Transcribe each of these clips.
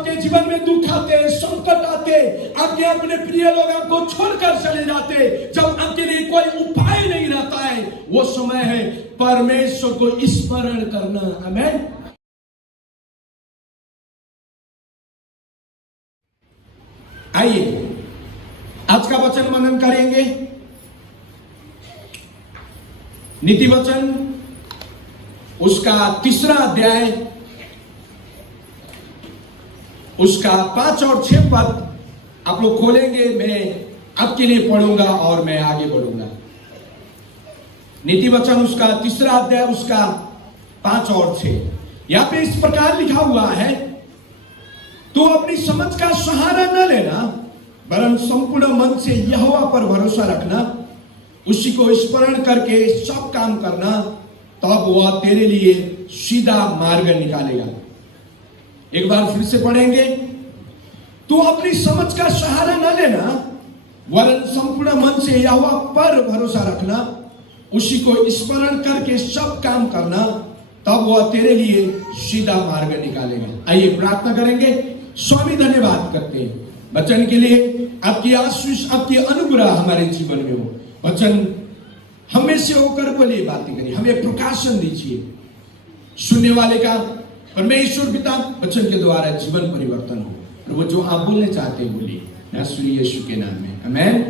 आपके जीवन में दुख आते, संकट आते, आपके अपने प्रिय लोग आपको छोड़कर चले जाते, जब आपके लिए कोई उपाय नहीं रहता है, वो समय है परमेश्वर को स्मरण करना। आमीन। आइए आज का वचन मनन करेंगे। नीति वचन उसका 3 अध्याय, उसका 5 और 6 पद आप लोग खोलेंगे, मैं आपके लिए पढ़ूंगा और मैं आगे बढ़ूंगा। नीति वचन उसका 3 अध्याय, उसका 5 और 6। यहां पे इस प्रकार लिखा हुआ है, तो अपनी समझ का सहारा न लेना, वरन संपूर्ण मन से यहोवा पर भरोसा रखना, उसी को स्मरण करके सब काम करना, तब वह तेरे लिए सीधा मार्ग निकालेगा। एक बार फिर से पढ़ेंगे। तो अपनी समझ का सहारा न लेना, वरन संपूर्ण मन से यहोवा पर भरोसा रखना, उसी को स्मरण करके सब काम करना, तब वह तेरे लिए सीधा मार्ग निकालेगा। आइए प्रार्थना करेंगे। स्वामी धन्यवाद करते हैं वचन के लिए, आपकी आशीष, आपकी अनुग्रह हमारे जीवन में हो। वचन हमें से होकर बोलिए, बातें करिए, हमें प्रकाशन दीजिए। सुनने वाले का परमेश्वर पिता वचन के द्वारा जीवन परिवर्तन हो, और वो जो आप बोलने चाहते हैं बोलिए, यीशु यीशु के नाम में आमीन।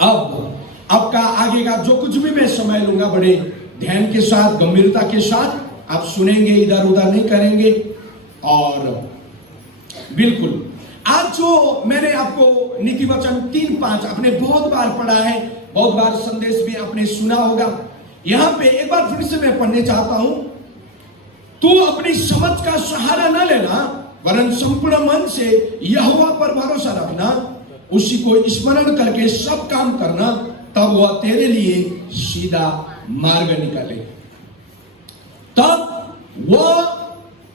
अब आपका आगे का जो कुछ भी मैं समय लूंगा, बड़े ध्यान के साथ, गंभीरता के साथ आप सुनेंगे, इधर उधर नहीं करेंगे। और बिल्कुल आज जो मैंने आपको नीति वचन 3-5 आपने बहुत बार पढ़ा है, बहुत बार संदेश भी आपने सुना होगा। यहां पे एक बार फिर से मैं पढ़ने चाहता हूं। तू अपनी समझ का सहारा न लेना, वरन संपूर्ण मन से यहोवा पर भरोसा रखना, उसी को स्मरण करके सब काम करना, तब वह तेरे लिए सीधा मार्ग निकाले। तब वह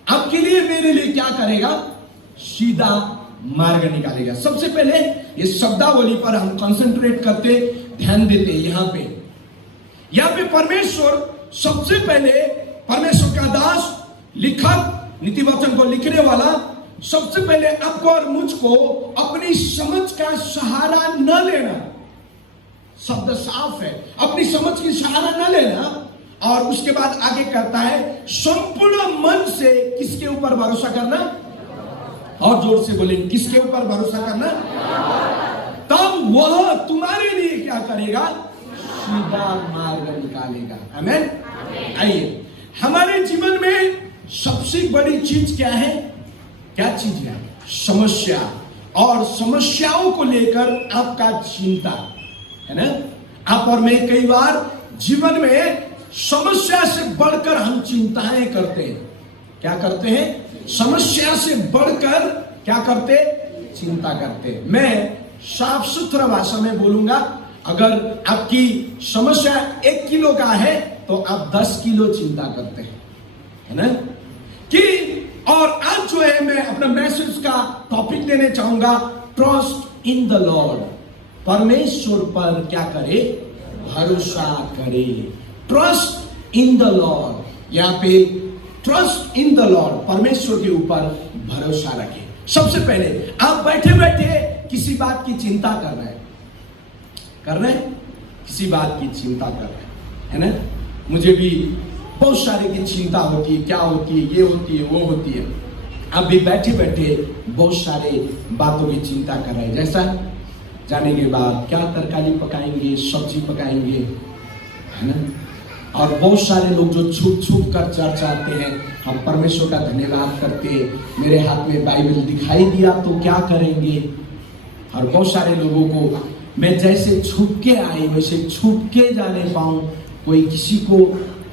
आपके लिए, मेरे लिए क्या करेगा? सीधा मार्ग निकालेगा। सबसे पहले ये शब्दावली पर हम कंसंट्रेट करते, ध्यान देते। यहाँ पे परमेश्वर, सबसे पहले परमेश्वर का दास, लिखक, नीति वचन को लिखने वाला, सबसे पहले आपको और मुझको अपनी समझ का सहारा न लेना। शब्द साफ है, अपनी समझ की सहारा न लेना। और उसके बाद आगे कहता है, संपूर्ण मन से किसके ऊपर भरोसा करना? और जोर से बोले, किसके ऊपर भरोसा करना? तब वह तुम्हारे लिए क्या करेगा? सीधा मार्ग निकालेगा। आमीन। आइए, हमारे जीवन में सबसे बड़ी चीज क्या है? क्या चीज है? समस्या। और समस्याओं को लेकर आपका चिंता है ना। आप और मैं कई बार जीवन में समस्या से बढ़कर हम चिंताएं करते हैं। क्या करते हैं? समस्या से बढ़कर क्या करते? चिंता करते। मैं साफ सुथरा भाषा में बोलूंगा, अगर आपकी समस्या 1 किलो का है तो आप 10 किलो चिंता करते हैं, है ना। कि और आज जो है मैं अपना मैसेज का टॉपिक देने चाहूंगा, ट्रस्ट इन द लॉर्ड। परमेश्वर पर क्या करे? भरोसा करे। Trust in the Lord. यहाँ पे ट्रस्ट इन द लॉर्ड, परमेश्वर के ऊपर भरोसा रखें। सबसे पहले आप बैठे बैठे किसी बात की चिंता कर रहे हैं, किसी बात की चिंता कर रहे हैं, है ना। मुझे भी बहुत सारे की चिंता होती है, क्या होती है, ये होती है, वो होती है। आप भी बैठे बैठे बहुत सारे बातों की चिंता कर रहे हैं। जैसा जाने के बाद क्या तरकारी पकाएंगे, सब्जी पकाएंगे, है ना। और बहुत सारे लोग जो छुप छुप कर चर्च आते हैं, हम परमेश्वर का धन्यवाद करते, मेरे हाथ में बाइबल दिखाई दिया तो क्या करेंगे। और बहुत सारे लोगों को मैं जैसे छुप के आई वैसे छुप के जाने पाऊं, कोई किसी को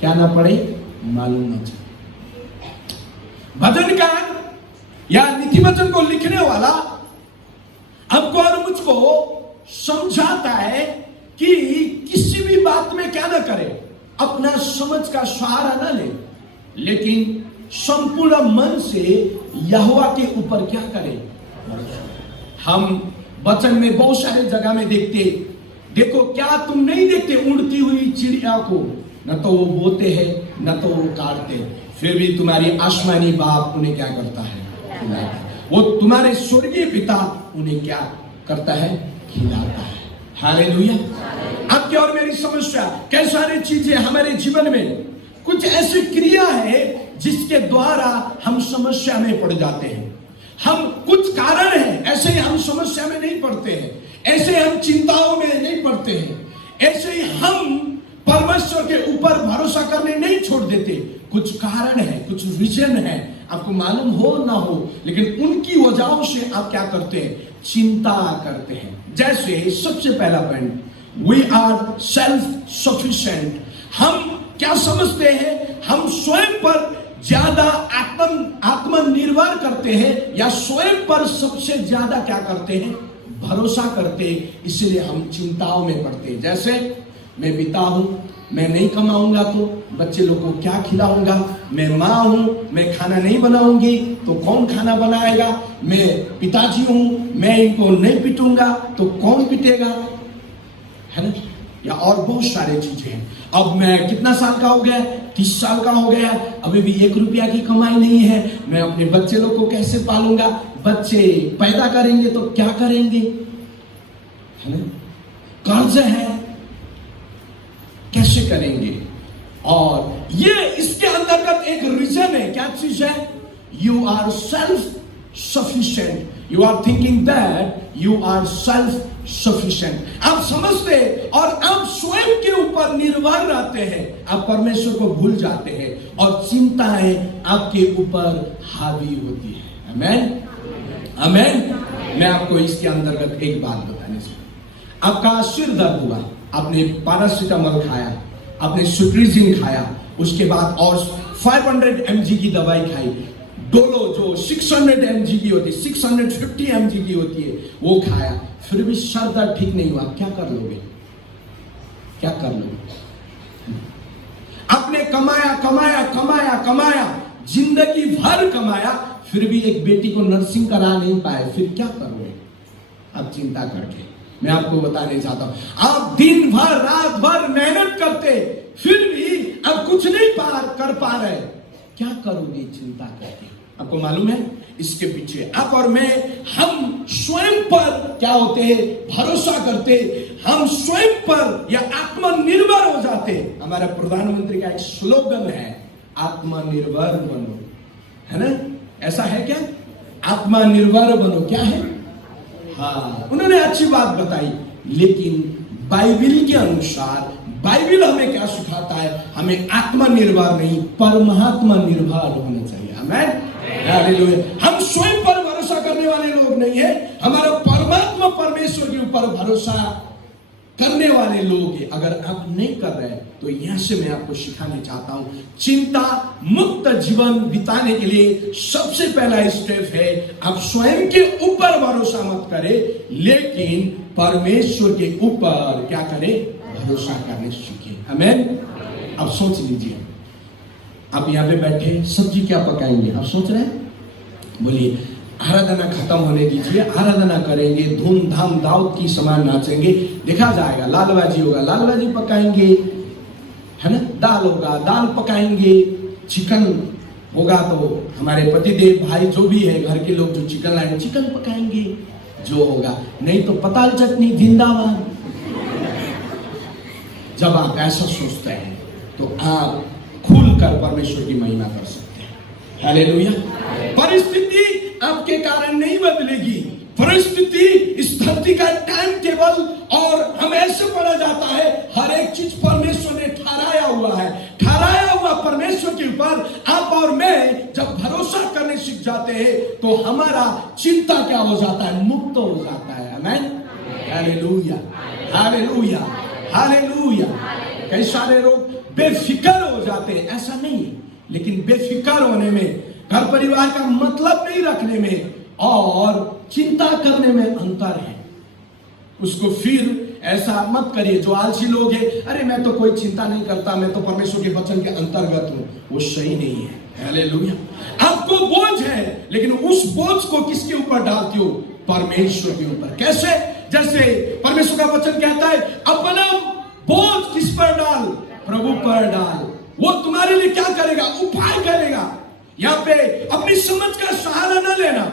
क्या ना पड़े, मालूम ना चले। भजनकार या नीति वचन को लिखने वाला हमको और मुझको समझाता है कि किसी भी बात में क्या ना करे, अपना समझ का सहारा ना ले, लेकिन संपूर्ण मन से यहोवा के ऊपर क्या करे? हम वचन में बहुत सारे जगह में देखते, देखो क्या तुम नहीं देखते उड़ती हुई चिड़िया को? न तो वो बोते हैं, न तो वो काटते, फिर भी तुम्हारी आसमानी बाप उन्हें क्या करता है? खिलाता है। वो तुम्हारे स्वर्गीय पिता उन्हें क्या करता है? खिलाता है। हालेलुया। आपकी और मेरी समस्या, कई सारी चीजें हमारे जीवन में, कुछ ऐसी क्रिया है जिसके द्वारा हम समस्या में पड़ जाते हैं। हम कुछ कारण है, ऐसे ही हम समस्या में नहीं पड़ते हैं, ऐसे हम चिंताओं में नहीं पड़ते हैं, ऐसे ही हम परमेश्वर के ऊपर भरोसा करने नहीं छोड़ देते। कुछ कारण है, कुछ रीजन है, आपको मालूम हो ना हो, लेकिन उनकी वजहों से आप क्या करते हैं? चिंता करते हैं। जैसे सबसे पहला point, we are self sufficient. हम क्या समझते हैं? हम स्वयं पर ज्यादा आत्मनिर्भर करते हैं, या स्वयं पर सबसे ज्यादा क्या करते हैं? भरोसा करते, इसलिए हम चिंताओं में पड़ते हैं। जैसे मैं पिता हूं, मैं नहीं कमाऊंगा तो बच्चे लोग को क्या खिलाऊंगा? मैं माँ हूं, मैं खाना नहीं बनाऊंगी तो कौन खाना बनाएगा? मैं पिताजी हूं, मैं इनको नहीं पिटूंगा तो कौन पिटेगा? है ना? या और बहुत सारे चीजें हैं। अब मैं कितना साल का हो गया? 30 साल का हो गया, अभी भी 1 रुपया की कमाई नहीं है। मैं अपने बच्चे लोग को कैसे पालूंगा? बच्चे पैदा करेंगे तो क्या करेंगे? है ना? कर्ज है, कैसे करेंगे? और ये इसके अंतर्गत एक रीजन है। क्या चीज है? You are self sufficient. You are thinking that you are self sufficient. आप समझते और आप स्वयं के ऊपर निर्भर रहते हैं, आप परमेश्वर को भूल जाते हैं और चिंताएं आपके ऊपर हावी होती है। आमेन, आमेन। मैं आपको इसके अंतर्गत एक बात बताने से, आपका सिर दर्द हुआ, आपने पैरासीटामोल खाया, आपने सुट्रीजिन खाया, उसके बाद और 500 mg की दवाई खाई, डोलो जो 600 mg की होती है, 650 mg की होती है, वो खाया, फिर भी सर दर्द ठीक नहीं हुआ, क्या कर लोगे? क्या कर लोगे? आपने कमाया कमाया कमाया कमाया, जिंदगी भर कमाया, फिर भी एक बेटी को नर्सिंग करा नहीं पाए, फिर क्या करोगे? आप चिंता करके, मैं आपको बताने चाहता हूं, आप दिन भर रात भर मेहनत करते, फिर भी आप कुछ नहीं कर पा रहे, क्या करोगे चिंता करके? आपको मालूम है इसके पीछे आप और मैं, हम स्वयं पर क्या होते हैं? भरोसा करते, हम स्वयं पर या आत्मनिर्भर हो जाते। हमारा प्रधानमंत्री का एक स्लोगन है, आत्मनिर्भर बनो, है ना? ऐसा है क्या? आत्मनिर्भर बनो, क्या है? हाँ, उन्होंने अच्छी बात बताई, लेकिन बाइबिल के अनुसार बाइबिल हमें क्या सिखाता है? हमें आत्मनिर्भर नहीं, परमात्मा निर्भर होना चाहिए। आमेन, हालेलुया। हम स्वयं पर भरोसा करने वाले लोग नहीं है, हमारा परमात्मा परमेश्वर के ऊपर भरोसा करने वाले लोग हैं। अगर आप नहीं कर रहे तो यहां से मैं आपको सिखाने चाहता हूं, चिंता मुक्त जीवन बिताने के लिए सबसे पहला स्टेप है, आप स्वयं के ऊपर भरोसा मत करें, लेकिन परमेश्वर के ऊपर क्या करें? भरोसा करने सीखिए। आमेन। अब सोच लीजिए, आप यहाँ पे बैठे, सब्जी क्या पकाएंगे? आप सोच रहे हैं? बोलिए, आराधना खत्म होने दीजिए, आराधना करेंगे, धूमधाम दाऊद की समान नाचेंगे, देखा जाएगा, लालबाजी होगा, लालबाजी पकाएंगे, है ना? दाल होगा, दाल पकाएंगे, चिकन होगा तो हमारे पतिदेव भाई जो भी है घर के लोग जो चिकन लाएंगे, चिकन पकाएंगे जो होगा, नहीं तो पताल चटनी जिंदाबाद। जब आप ऐसा सोचते हैं तो आप खुलकर परमेश्वर की महिमा कर सकते हैं। हालेलुया। परिस्थिति आपके कारण नहीं बदलेगी, परिस्थिति इस धरती का टाइम टेबल, और हम ऐसे पढ़ा जाता है, हर एक चीज परमेश्वर ने ठहराया हुआ है, ठहराया हुआ परमेश्वर के ऊपर आप और मैं जब भरोसा करने सीख जाते हैं तो हमारा चिंता क्या हो जाता है? मुक्त हो जाता है। आमेन, हालेलुया, हालेलुया, हालेलुया। कई सारे लोग बेफिक्र हो जाते हैं, ऐसा नहीं है, लेकिन बेफिक्र होने में, घर परिवार का मतलब नहीं रखने में और चिंता करने में अंतर है। उसको फिर ऐसा मत करिए, जो आलसी लोग हैं, अरे मैं तो कोई चिंता नहीं करता, मैं तो परमेश्वर के वचन के अंतर्गत हूं, वो सही नहीं है। हालेलुया। आपको बोझ है, लेकिन उस बोझ को किसके ऊपर डालते हो? परमेश्वर के ऊपर। कैसे? जैसे परमेश्वर का वचन कहता है, अपना बोझ किस पर डाल? प्रभु पर डाल, वो तुम्हारे लिए क्या करेगा? उपाय करेगा। यहाँ पे अपनी समझ का सहारा न लेना,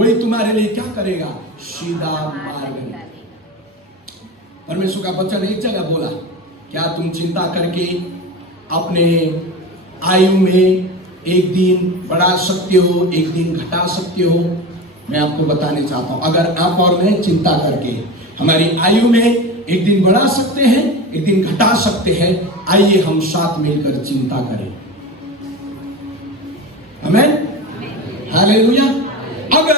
वही तुम्हारे लिए क्या करेगा, सीधा मार्ग निकालेगा। परमेश्वर का वचन एक जगह बोला, क्या तुम चिंता करके अपने आयु में एक दिन बढ़ा सकते हो, एक दिन घटा सकते हो? मैं आपको बताने चाहता हूं, अगर आप और मैं चिंता करके हमारी आयु में एक दिन बढ़ा सकते हैं, एक दिन घटा सकते हैं, आइए हम साथ मिलकर चिंता करें। आमीन, हालेलुया। अगर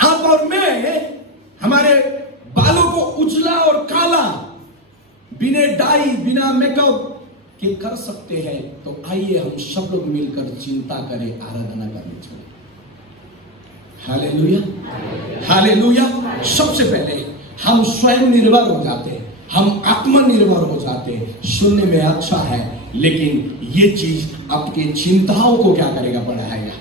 आप और मैं हमारे बालों को उजला और काला बिना डाई बिना मेकअप के कर सकते हैं, तो आइए हम सब लोग मिलकर चिंता करें, आराधना करने चले। Hallelujah, hallelujah. सबसे पहले हम स्वयं निर्भर हो जाते हैं, हम आत्मनिर्भर हो जाते हैं। सुनने में अच्छा है, लेकिन ये चीज आपके चिंताओं को क्या करेगा, बढ़ाएगा।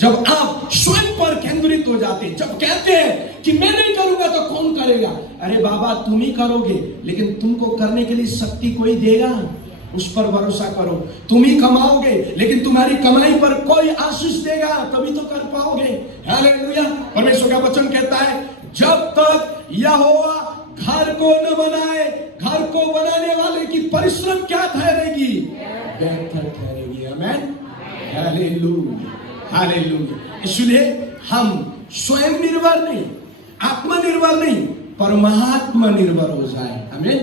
जब आप स्वयं पर केंद्रित हो जाते हैं, जब कहते हैं कि मैं नहीं करूंगा तो कौन करेगा, अरे बाबा तुम ही करोगे, लेकिन तुमको करने के लिए शक्ति कोई देगा, उस पर भरोसा करो। तुम ही कमाओगे, लेकिन तुम्हारी कमाई पर कोई आशीष देगा, तभी तो कर पाओगे। हालेलुया। परमेश्वर का वचन कहता है, जब तक यहोवा घर को न बनाए, घर को बनाने वाले की परिश्रम क्या ठहरेगी, व्यर्थ ठहरेगी। आमीन, हालेलुया, हालेलुया। इसलिए हम स्वयं निर्भर नहीं, आत्मनिर्भर नहीं, परमात्मा निर्भर हो जाए। आमीन,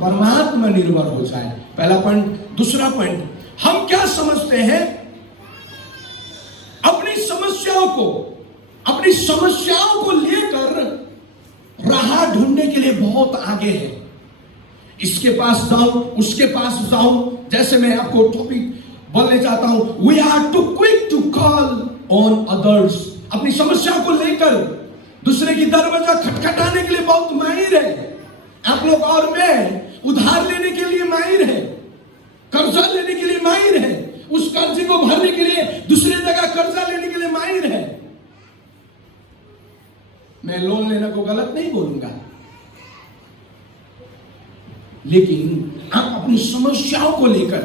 परमात्मा निर्भर हो जाए। पहला पॉइंट। दूसरा पॉइंट, हम क्या समझते हैं, अपनी समस्याओं को लेकर राह ढूंढने के लिए बहुत आगे है। इसके पास जाऊं, उसके पास जाऊं। जैसे मैं आपको टॉपिक बोलने चाहता हूं, we are too quick to call on others. अपनी समस्या को लेकर दूसरे की दरवाजा खटखटाने के लिए बहुत माहिर है आप लोग और मैं। उधार लेने के लिए माहिर है, कर्जा लेने के लिए माहिर है, उस कर्जे को भरने के लिए दूसरे जगह कर्जा लेने के लिए माहिर है। मैं लोन लेने को गलत नहीं बोलूंगा, लेकिन आप अपनी समस्याओं को लेकर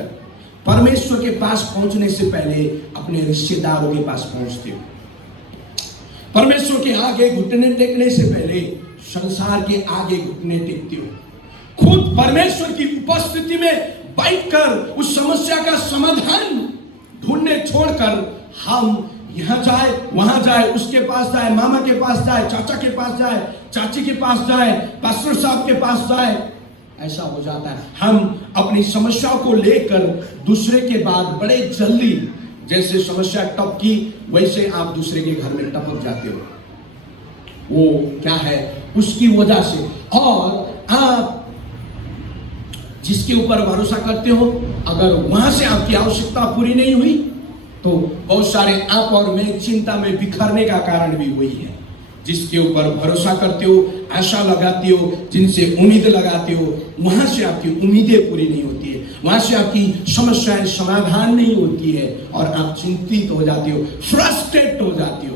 परमेश्वर के पास पहुंचने से पहले अपने रिश्तेदारों के पास पहुंचते हो। परमेश्वर के आगे घुटने टेकने से पहले संसार के आगे घुटने टेकते हो। खुद परमेश्वर की उपस्थिति में बैठकर उस समस्या का समाधान ढूंढने छोड़कर हम यहां जाए, वहां जाए, उसके पास जाए, मामा के पास जाए, चाचा के पास जाए, चाची के पास जाए, पास्टर साहब के पास जाए, ऐसा हो जाता है। हम अपनी समस्याओं को लेकर दूसरे के बाद बड़े जल्दी, जैसे समस्या टपकी वैसे आप दूसरे के घर में टपक जाते हो। वो क्या है, उसकी वजह से। और आप जिसके ऊपर भरोसा करते हो, अगर वहां से आपकी आवश्यकता पूरी नहीं हुई, तो बहुत सारे आप और मैं चिंता में बिखरने का कारण भी वही है। जिसके ऊपर भरोसा करते हो, आशा लगाते हो, जिनसे उम्मीद लगाते हो, वहां से आपकी उम्मीदें पूरी नहीं होती है, वहां से आपकी समस्याएं समाधान नहीं होती है और आप चिंतित हो जाते हो, फ्रस्ट्रेट हो जाते हो।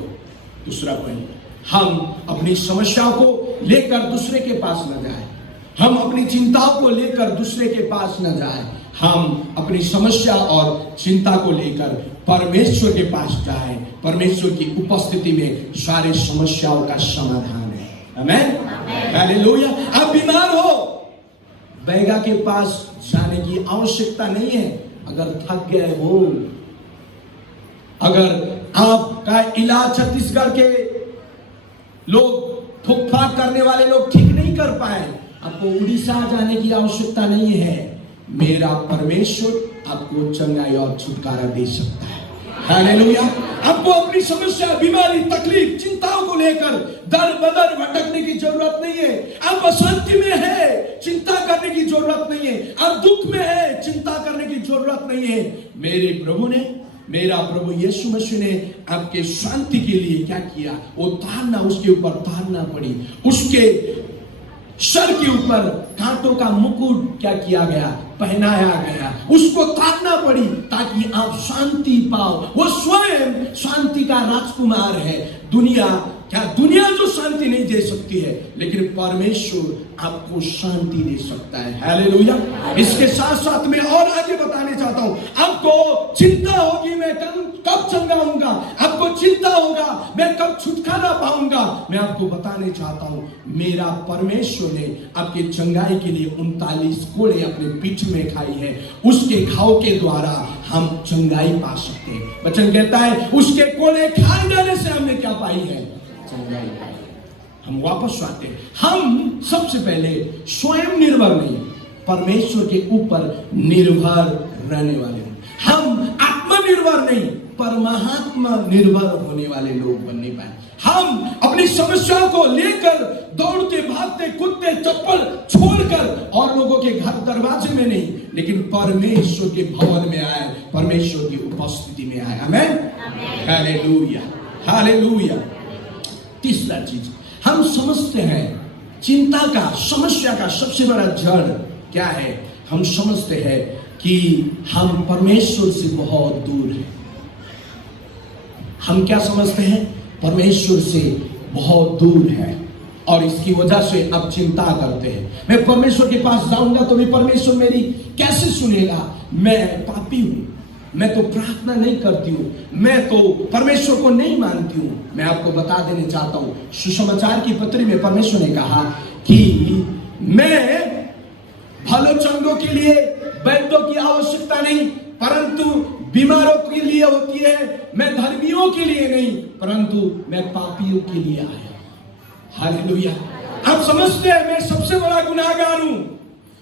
दूसरा पॉइंट, हम अपनी समस्याओं को लेकर दूसरे के पास न जाए, हम अपनी चिंताओं को लेकर दूसरे के पास न जाए, हम अपनी समस्या और चिंता को लेकर परमेश्वर के पास जाए। परमेश्वर की उपस्थिति में सारे समस्याओं का समाधान है। आमीन, हालेलुया। आप बीमार हो, बैगा के पास जाने की आवश्यकता नहीं है। अगर थक गए हो, अगर आपका इलाज छत्तीसगढ़ के लोग फूक-फाक करने वाले लोग ठीक नहीं कर पाए, आपको उड़ीसा जाने की आवश्यकता नहीं है। मेरा परमेश्वर आपको चंगाई और छुटकारा दे सकता है। हालेलुया। आपको अपनी समस्या, बीमारी, तकलीफ, चिंताओं को लेकर दर बदर भटकने की जरूरत नहीं है। आप अशांति में है, चिंता करने की जरूरत नहीं है। आप दुख में है, चिंता करने की जरूरत नहीं है। मेरा प्रभु यीशु मसीह ने आपके शांति के लिए क्या किया, वो तारना उसके ऊपर तारना पड़ी, उसके सर के ऊपर कांटों का मुकुट क्या किया गया, पहनाया गया, उसको तारना पड़ी ताकि आप शांति पाओ। वो स्वयं शांति का राजकुमार है। दुनिया जो शांति नहीं दे सकती है, लेकिन परमेश्वर आपको शांति दे सकता है। हालेलुया। इसके साथ साथ मैं और आगे बताने चाहता हूं, आपको चिंता होगी, मैं कब चंगा होऊंगा, आपको चिंता होगा मैं कब छुटकारा पाऊंगा। मैं आपको बताने चाहता हूं, मेरा परमेश्वर ने आपके चंगाई के लिए 39 कोड़े अपने पीठ में खाई है। उसके घाव के द्वारा हम चंगाई पा सकते हैं। वचन कहता है उसके कोड़े खाए जाने से हमने क्या पाई है, चंगाई पाई। हम वापस आते हैं, हम सबसे पहले स्वयं निर्भर नहीं, परमेश्वर के ऊपर निर्भर रहने वाले, हम आत्मनिर्भर नहीं परमात्मा निर्भर होने वाले लोग बनने पाए। हम अपनी समस्याओं को लेकर दौड़ते भागते कूदते चप्पल छोड़कर और लोगों के घर दरवाजे में नहीं, लेकिन परमेश्वर के भवन में आए, परमेश्वर की उपस्थिति में आए। आमेन, हालेलुया, हालेलुया। तीसरा चीज, हम समझते हैं चिंता का, समस्या का सबसे बड़ा जड़ क्या है। हम समझते हैं कि हम परमेश्वर से बहुत दूर हैं। हम क्या समझते हैं, परमेश्वर से बहुत दूर है और इसकी वजह से अब चिंता करते हैं। मैं परमेश्वर के पास जाऊंगा तो भी परमेश्वर मेरी कैसे सुनेगा, मैं पापी हूं, मैं तो प्रार्थना नहीं करती हूं, मैं तो परमेश्वर को नहीं मानती हूं। मैं आपको बता देना चाहता हूं, सुसमाचार की पत्री में परमेश्वर ने कहा कि मैं भलो चंगों के लिए वैद्यों की आवश्यकता नहीं, परंतु बीमारों के लिए होती है। मैं धर्मियों के लिए नहीं, परंतु मैं पापियों के लिए आया। हालेलुया। आप समझते हैं मैं सबसे बड़ा गुनाहगार हूं,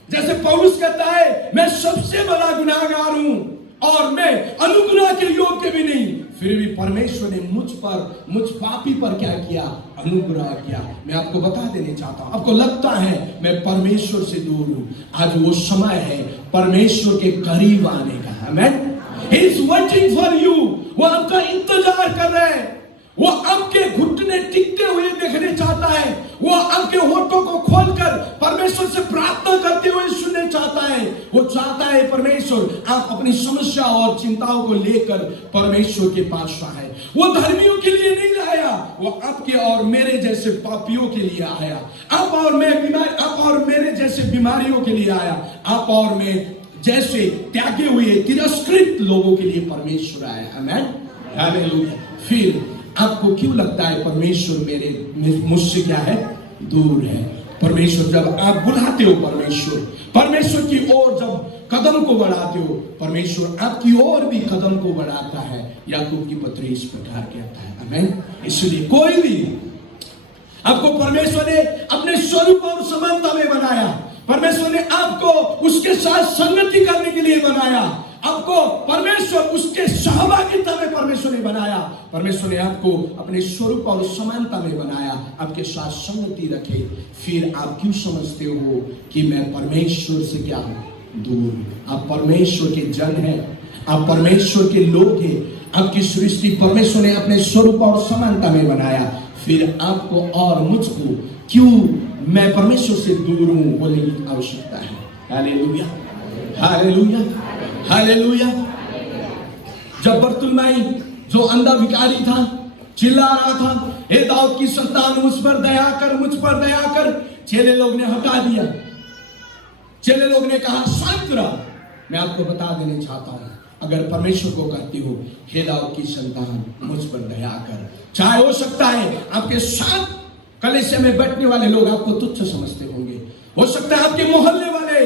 जैसे पौलुस कहता है मैं सबसे बड़ा गुनाहगार हूं और मैं अनुग्रह के योग्य भी नहीं, फिर भी परमेश्वर ने मुझ पापी पर क्या किया, अनुग्रह किया। मैं आपको बता देना चाहता हूं, आपको लगता है मैं परमेश्वर से दूर हूं, आज वो समय है परमेश्वर के करीब आने का। आमेन। He is waiting for you, वो आपका इंतजार कर रहे हैं, वो आपके घुटने टिकते हुए देखने चाहता है, वो आपके होठों को खोलकर परमेश्वर से प्रार्थना करते हुए सुनने चाहता है। वो चाहता है परमेश्वर आप अपनी समस्या और चिंताओं को लेकर परमेश्वर के पास आए। वो धर्मियों के लिए नहीं आया, वो आपके और मेरे जैसे पापियों के लिए आया। आप और मेरे जैसे बीमारियों के लिए आया, आप और मैं जैसे त्यागे हुए तिरस्कृत लोगों के लिए परमेश्वर आया। आमेन, हालेलुया। फिर आपको क्यों लगता है परमेश्वर मुझसे क्या है, दूर है। परमेश्वर जब आप बुलाते हो, परमेश्वर की ओर जब कदम को बढ़ाते हो, परमेश्वर आपकी ओर भी कदम को बढ़ाता है। याकूब की पत्री इस प्रकार कहता है। आमेन। इसलिए कोई भी आपको परमेश्वर ने अपने स्वरूप और समानता में बनाया, परमेश्वर ने आपको उसके साथ संगति करने के लिए बनाया, आपको परमेश्वर उसके सहभागिता में परमेश्वर ने बनाया, परमेश्वर ने आपको अपने स्वरूप और समानता में बनाया, आपके साथ संगति रखे। फिर आप क्यों समझते हो कि मैं परमेश्वर से क्या हूं, दूर। आप परमेश्वर के जन हैं, आप परमेश्वर के लोग हैं, आपकी सृष्टि परमेश्वर ने अपने स्वरूप और समानता में बनाया। फिर आपको और मुझको क्यों मैं परमेश्वर से दूर हूं बोलने की आवश्यकता है। Hallelujah, hallelujah, hallelujah. जब बरतुल्मै जो अंधा भिखारी था चिल्ला रहा था, हे दाऊद की संतान मुझ पर दया कर, मुझ पर दया कर, चेले लोग ने हटा दिया। चेले लोग ने कहा शांत रहो। मैं आपको बता देना चाहता हूं, अगर परमेश्वर को कहती हो हे दाऊद की संतान मुझ पर दया कर, चाहे हो सकता है आपके साथ कलीसिया में बैठने वाले लोग आपको तुच्छ समझते होंगे, हो सकता है आपके मोहल्ले वाले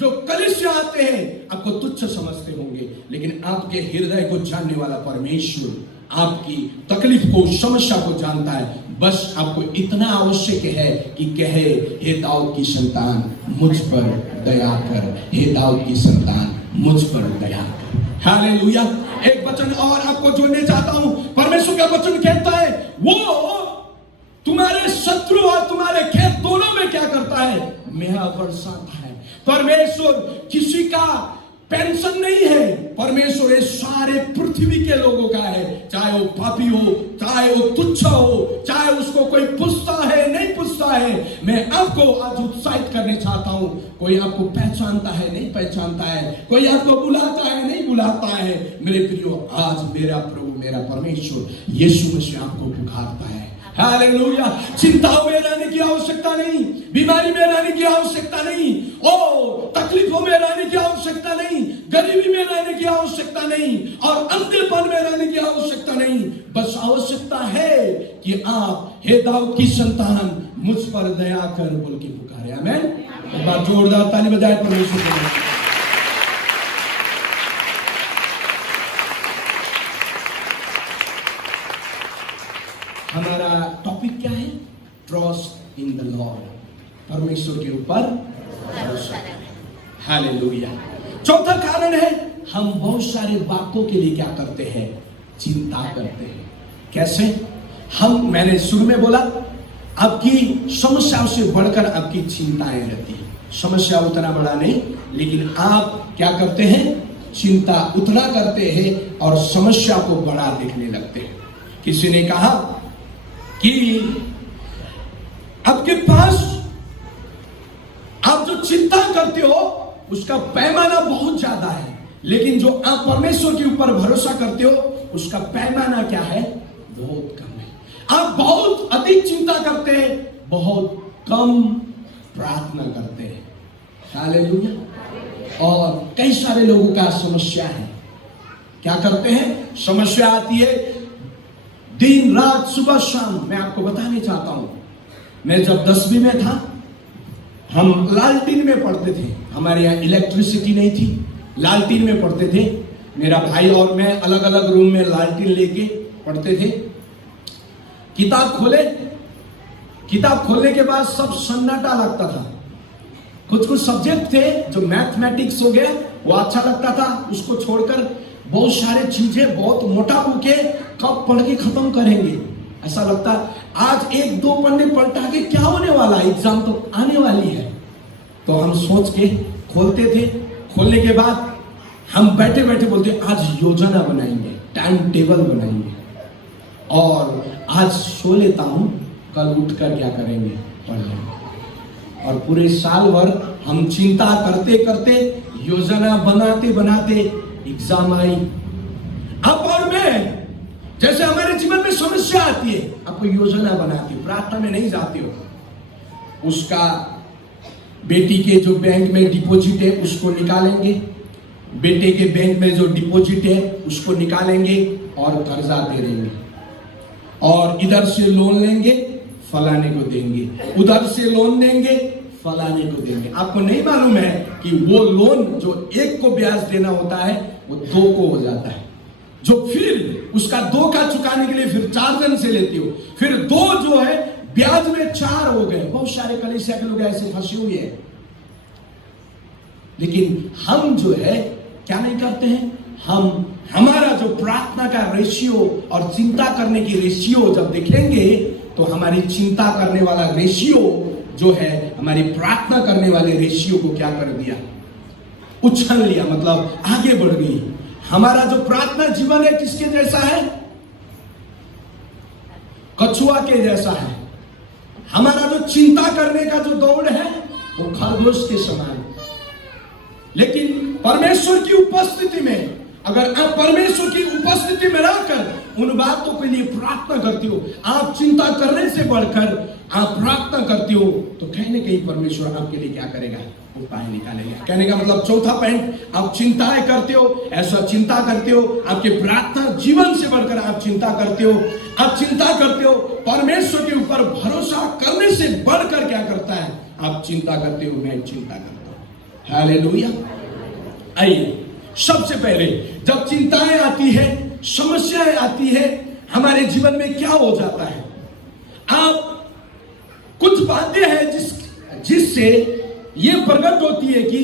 जो कलीसिया आते हैं आपको तुच्छ समझते होंगे, लेकिन आपके हृदय को जानने वाला परमेश्वर आपकी तकलीफ को, समस्या को जानता है। बस आपको इतना आवश्यक है कि कहे हे दाऊद की संतान मुझ पर दया कर, हे दाऊद की संतान मुझ पर दया कर। हालेलुया। एक वचन और आपको जोड़ने चाहता हूं, परमेश्वर का वचन कहता है वो तुम्हारे शत्रु और तुम्हारे खेत दोनों में क्या करता है, मेहा बरसाता है। परमेश्वर किसी का पेंशन नहीं है, परमेश्वर इस सारे पृथ्वी के लोगों का है, चाहे वो पापी हो, चाहे वो तुच्छ हो, चाहे उसको कोई पूछता है नहीं पूछता है। मैं आपको आज उत्साहित करने चाहता हूं, कोई आपको पहचानता है नहीं पहचानता है, कोई आपको बुलाता है नहीं बुलाता है, मेरे प्रियो आज मेरा प्रभु मेरा परमेश्वर यीशु मसीह आपको पुकारता है। हालेलुया। चिंताओं में रहने की आवश्यकता नहीं, बीमारी में रहने की आवश्यकता नहीं, तकलीफों में रहने की आवश्यकता नहीं, गरीबी में रहने की आवश्यकता नहीं, और अंधेपन में रहने की आवश्यकता नहीं। बस आवश्यकता है कि आप, हे दाऊद की संतान, मुझ पर दया कर बोल के पुकारे। आमीन। एक बार जोरदार ताली बजाए परमेश्वर को। हमारा टॉपिक क्या है? ट्रस्ट इन द लॉर्ड, परमेश्वर के ऊपर भरोसा। हालेलुया। चौथा कारण है, हम बहुत सारे बातों के लिए क्या करते हैं? चिंता करते हैं। कैसे? मैंने शुरू में बोला, आपकी समस्याओं से बढ़कर आपकी चिंताएं रहती है। समस्या उतना बड़ा नहीं, लेकिन आप क्या करते हैं? चिंता उतना करते हैं और समस्या को बड़ा देखने लगते हैं। किसी ने कहा कि आपके पास आप जो चिंता करते हो उसका पैमाना बहुत ज्यादा है, लेकिन जो आप परमेश्वर के ऊपर भरोसा करते हो उसका पैमाना क्या है? बहुत कम है। आप बहुत अधिक चिंता करते हैं, बहुत कम प्रार्थना करते हैं। हालेलुया। और कई सारे लोगों का समस्या है, क्या करते हैं? समस्या आती है दिन रात सुबह शाम। मैं आपको बताने चाहता हूं, मैं जब 10वीं में था, हम लालटीन में पढ़ते थे। हमारे यहाँ इलेक्ट्रिसिटी नहीं थी, लालटीन में पढ़ते थे। मेरा भाई और मैं अलग अलग रूम में लालटीन लेके पढ़ते थे। किताब खोलने के बाद सब सन्नाटा लगता था। कुछ सब्जेक्ट थे जो मैथमेटिक्स हो गया वो अच्छा लगता था, उसको छोड़कर बहुत सारे चीजें, बहुत मोटा बुक है, कब पढ़ के खत्म करेंगे ऐसा लगता। आज एक दो पन्ने पलटा के क्या होने वाला है, एग्जाम तो आने वाली है। तो हम सोच के खोलते थे। खोलने के बाद हम बैठे बैठे बोलते आज योजना बनाएंगे, टाइम टेबल बनाएंगे, और आज सो लेता हूं, कल उठकर क्या करेंगे? पढ़ लेंगे। और पूरे साल भर हम चिंता करते करते, योजना बनाते बनाते एग्जाम आई। अब और मैं, जैसे हमारे जीवन में समस्या आती है, आपको योजना बनाती हो, प्रार्थना में नहीं जाते हो, उसका बेटी के जो बैंक में डिपॉजिट है उसको निकालेंगे, बेटे के बैंक में जो डिपॉजिट है उसको निकालेंगे और कर्जा दे देंगे, और इधर से लोन लेंगे, फलाने को देंगे, उधर से लोन देंगे, फलाने को देंगे। आपको नहीं मालूम है कि वो लोन जो एक को ब्याज देना होता है वो 2 को हो जाता है, जो फिर उसका 2 का चुकाने के लिए फिर 4 जन से लेती हो, फिर 2 जो है ब्याज में 4 हो गए। बहुत सारे कलीसिया के लोग ऐसे फंसे हुए हैं। लेकिन हम जो है क्या नहीं करते हैं? हमारा जो प्रार्थना का रेशियो और चिंता करने की रेशियो जब देखेंगे तो हमारी चिंता करने वाला रेशियो जो है हमारी प्रार्थना करने वाले रेशियो को क्या कर दिया? उछल लिया, मतलब आगे बढ़ गई। हमारा जो प्रार्थना जीवन है किसके जैसा है? कछुआ के जैसा है। हमारा जो चिंता करने का जो दौड़ है वो खरगोश के समान। लेकिन परमेश्वर की उपस्थिति में, अगर आप परमेश्वर की उपस्थिति में रहकर उन बातों के लिए प्रार्थना करते हो, आप चिंता करने से बढ़कर आप प्रार्थना करते हो, तो कहीं ना कहीं परमेश्वर आपके लिए क्या करेगा? उपाय निकालेगा। कहने का मतलब चौथा पॉइंट, आप चिंताएं करते हो, ऐसा चिंता करते हो, आपके प्रार्थना जीवन से बढ़कर आप चिंता करते हो। आप चिंता करते हो, परमेश्वर के ऊपर भरोसा करने से बढ़कर क्या करता है? आप चिंता करते हो, मैं चिंता करता हूं। हालेलुया। आइए, सबसे पहले जब चिंताएं आती है, समस्याएं आती है हमारे जीवन में, क्या हो जाता है? आप कुछ बातें हैं जिससे ये प्रकट होती है कि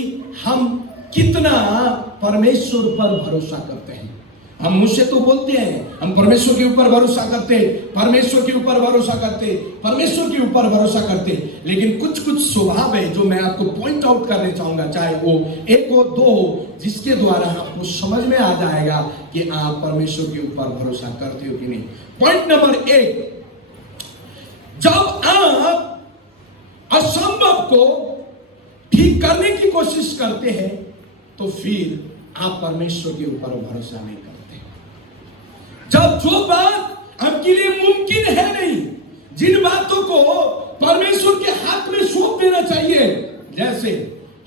हम कितना परमेश्वर पर भरोसा करते हैं। हम मुझसे तो बोलते हैं हम परमेश्वर के ऊपर भरोसा करते, परमेश्वर के ऊपर भरोसा करते, परमेश्वर के ऊपर भरोसा करते, लेकिन कुछ स्वभाव है जो मैं आपको पॉइंट आउट करने चाहूंगा, चाहे वो 1 हो 2 हो, जिसके द्वारा आपको समझ में आ जाएगा कि आप परमेश्वर के ऊपर भरोसा करते हो कि नहीं। पॉइंट नंबर 1, जब आप असंभव को ठीक करने की कोशिश करते हैं तो फिर आप परमेश्वर के ऊपर भरोसा नहीं करते। जब जो बात आपके लिए मुमकिन है नहीं, जिन बातों को परमेश्वर के हाथ में सौंप देना चाहिए, जैसे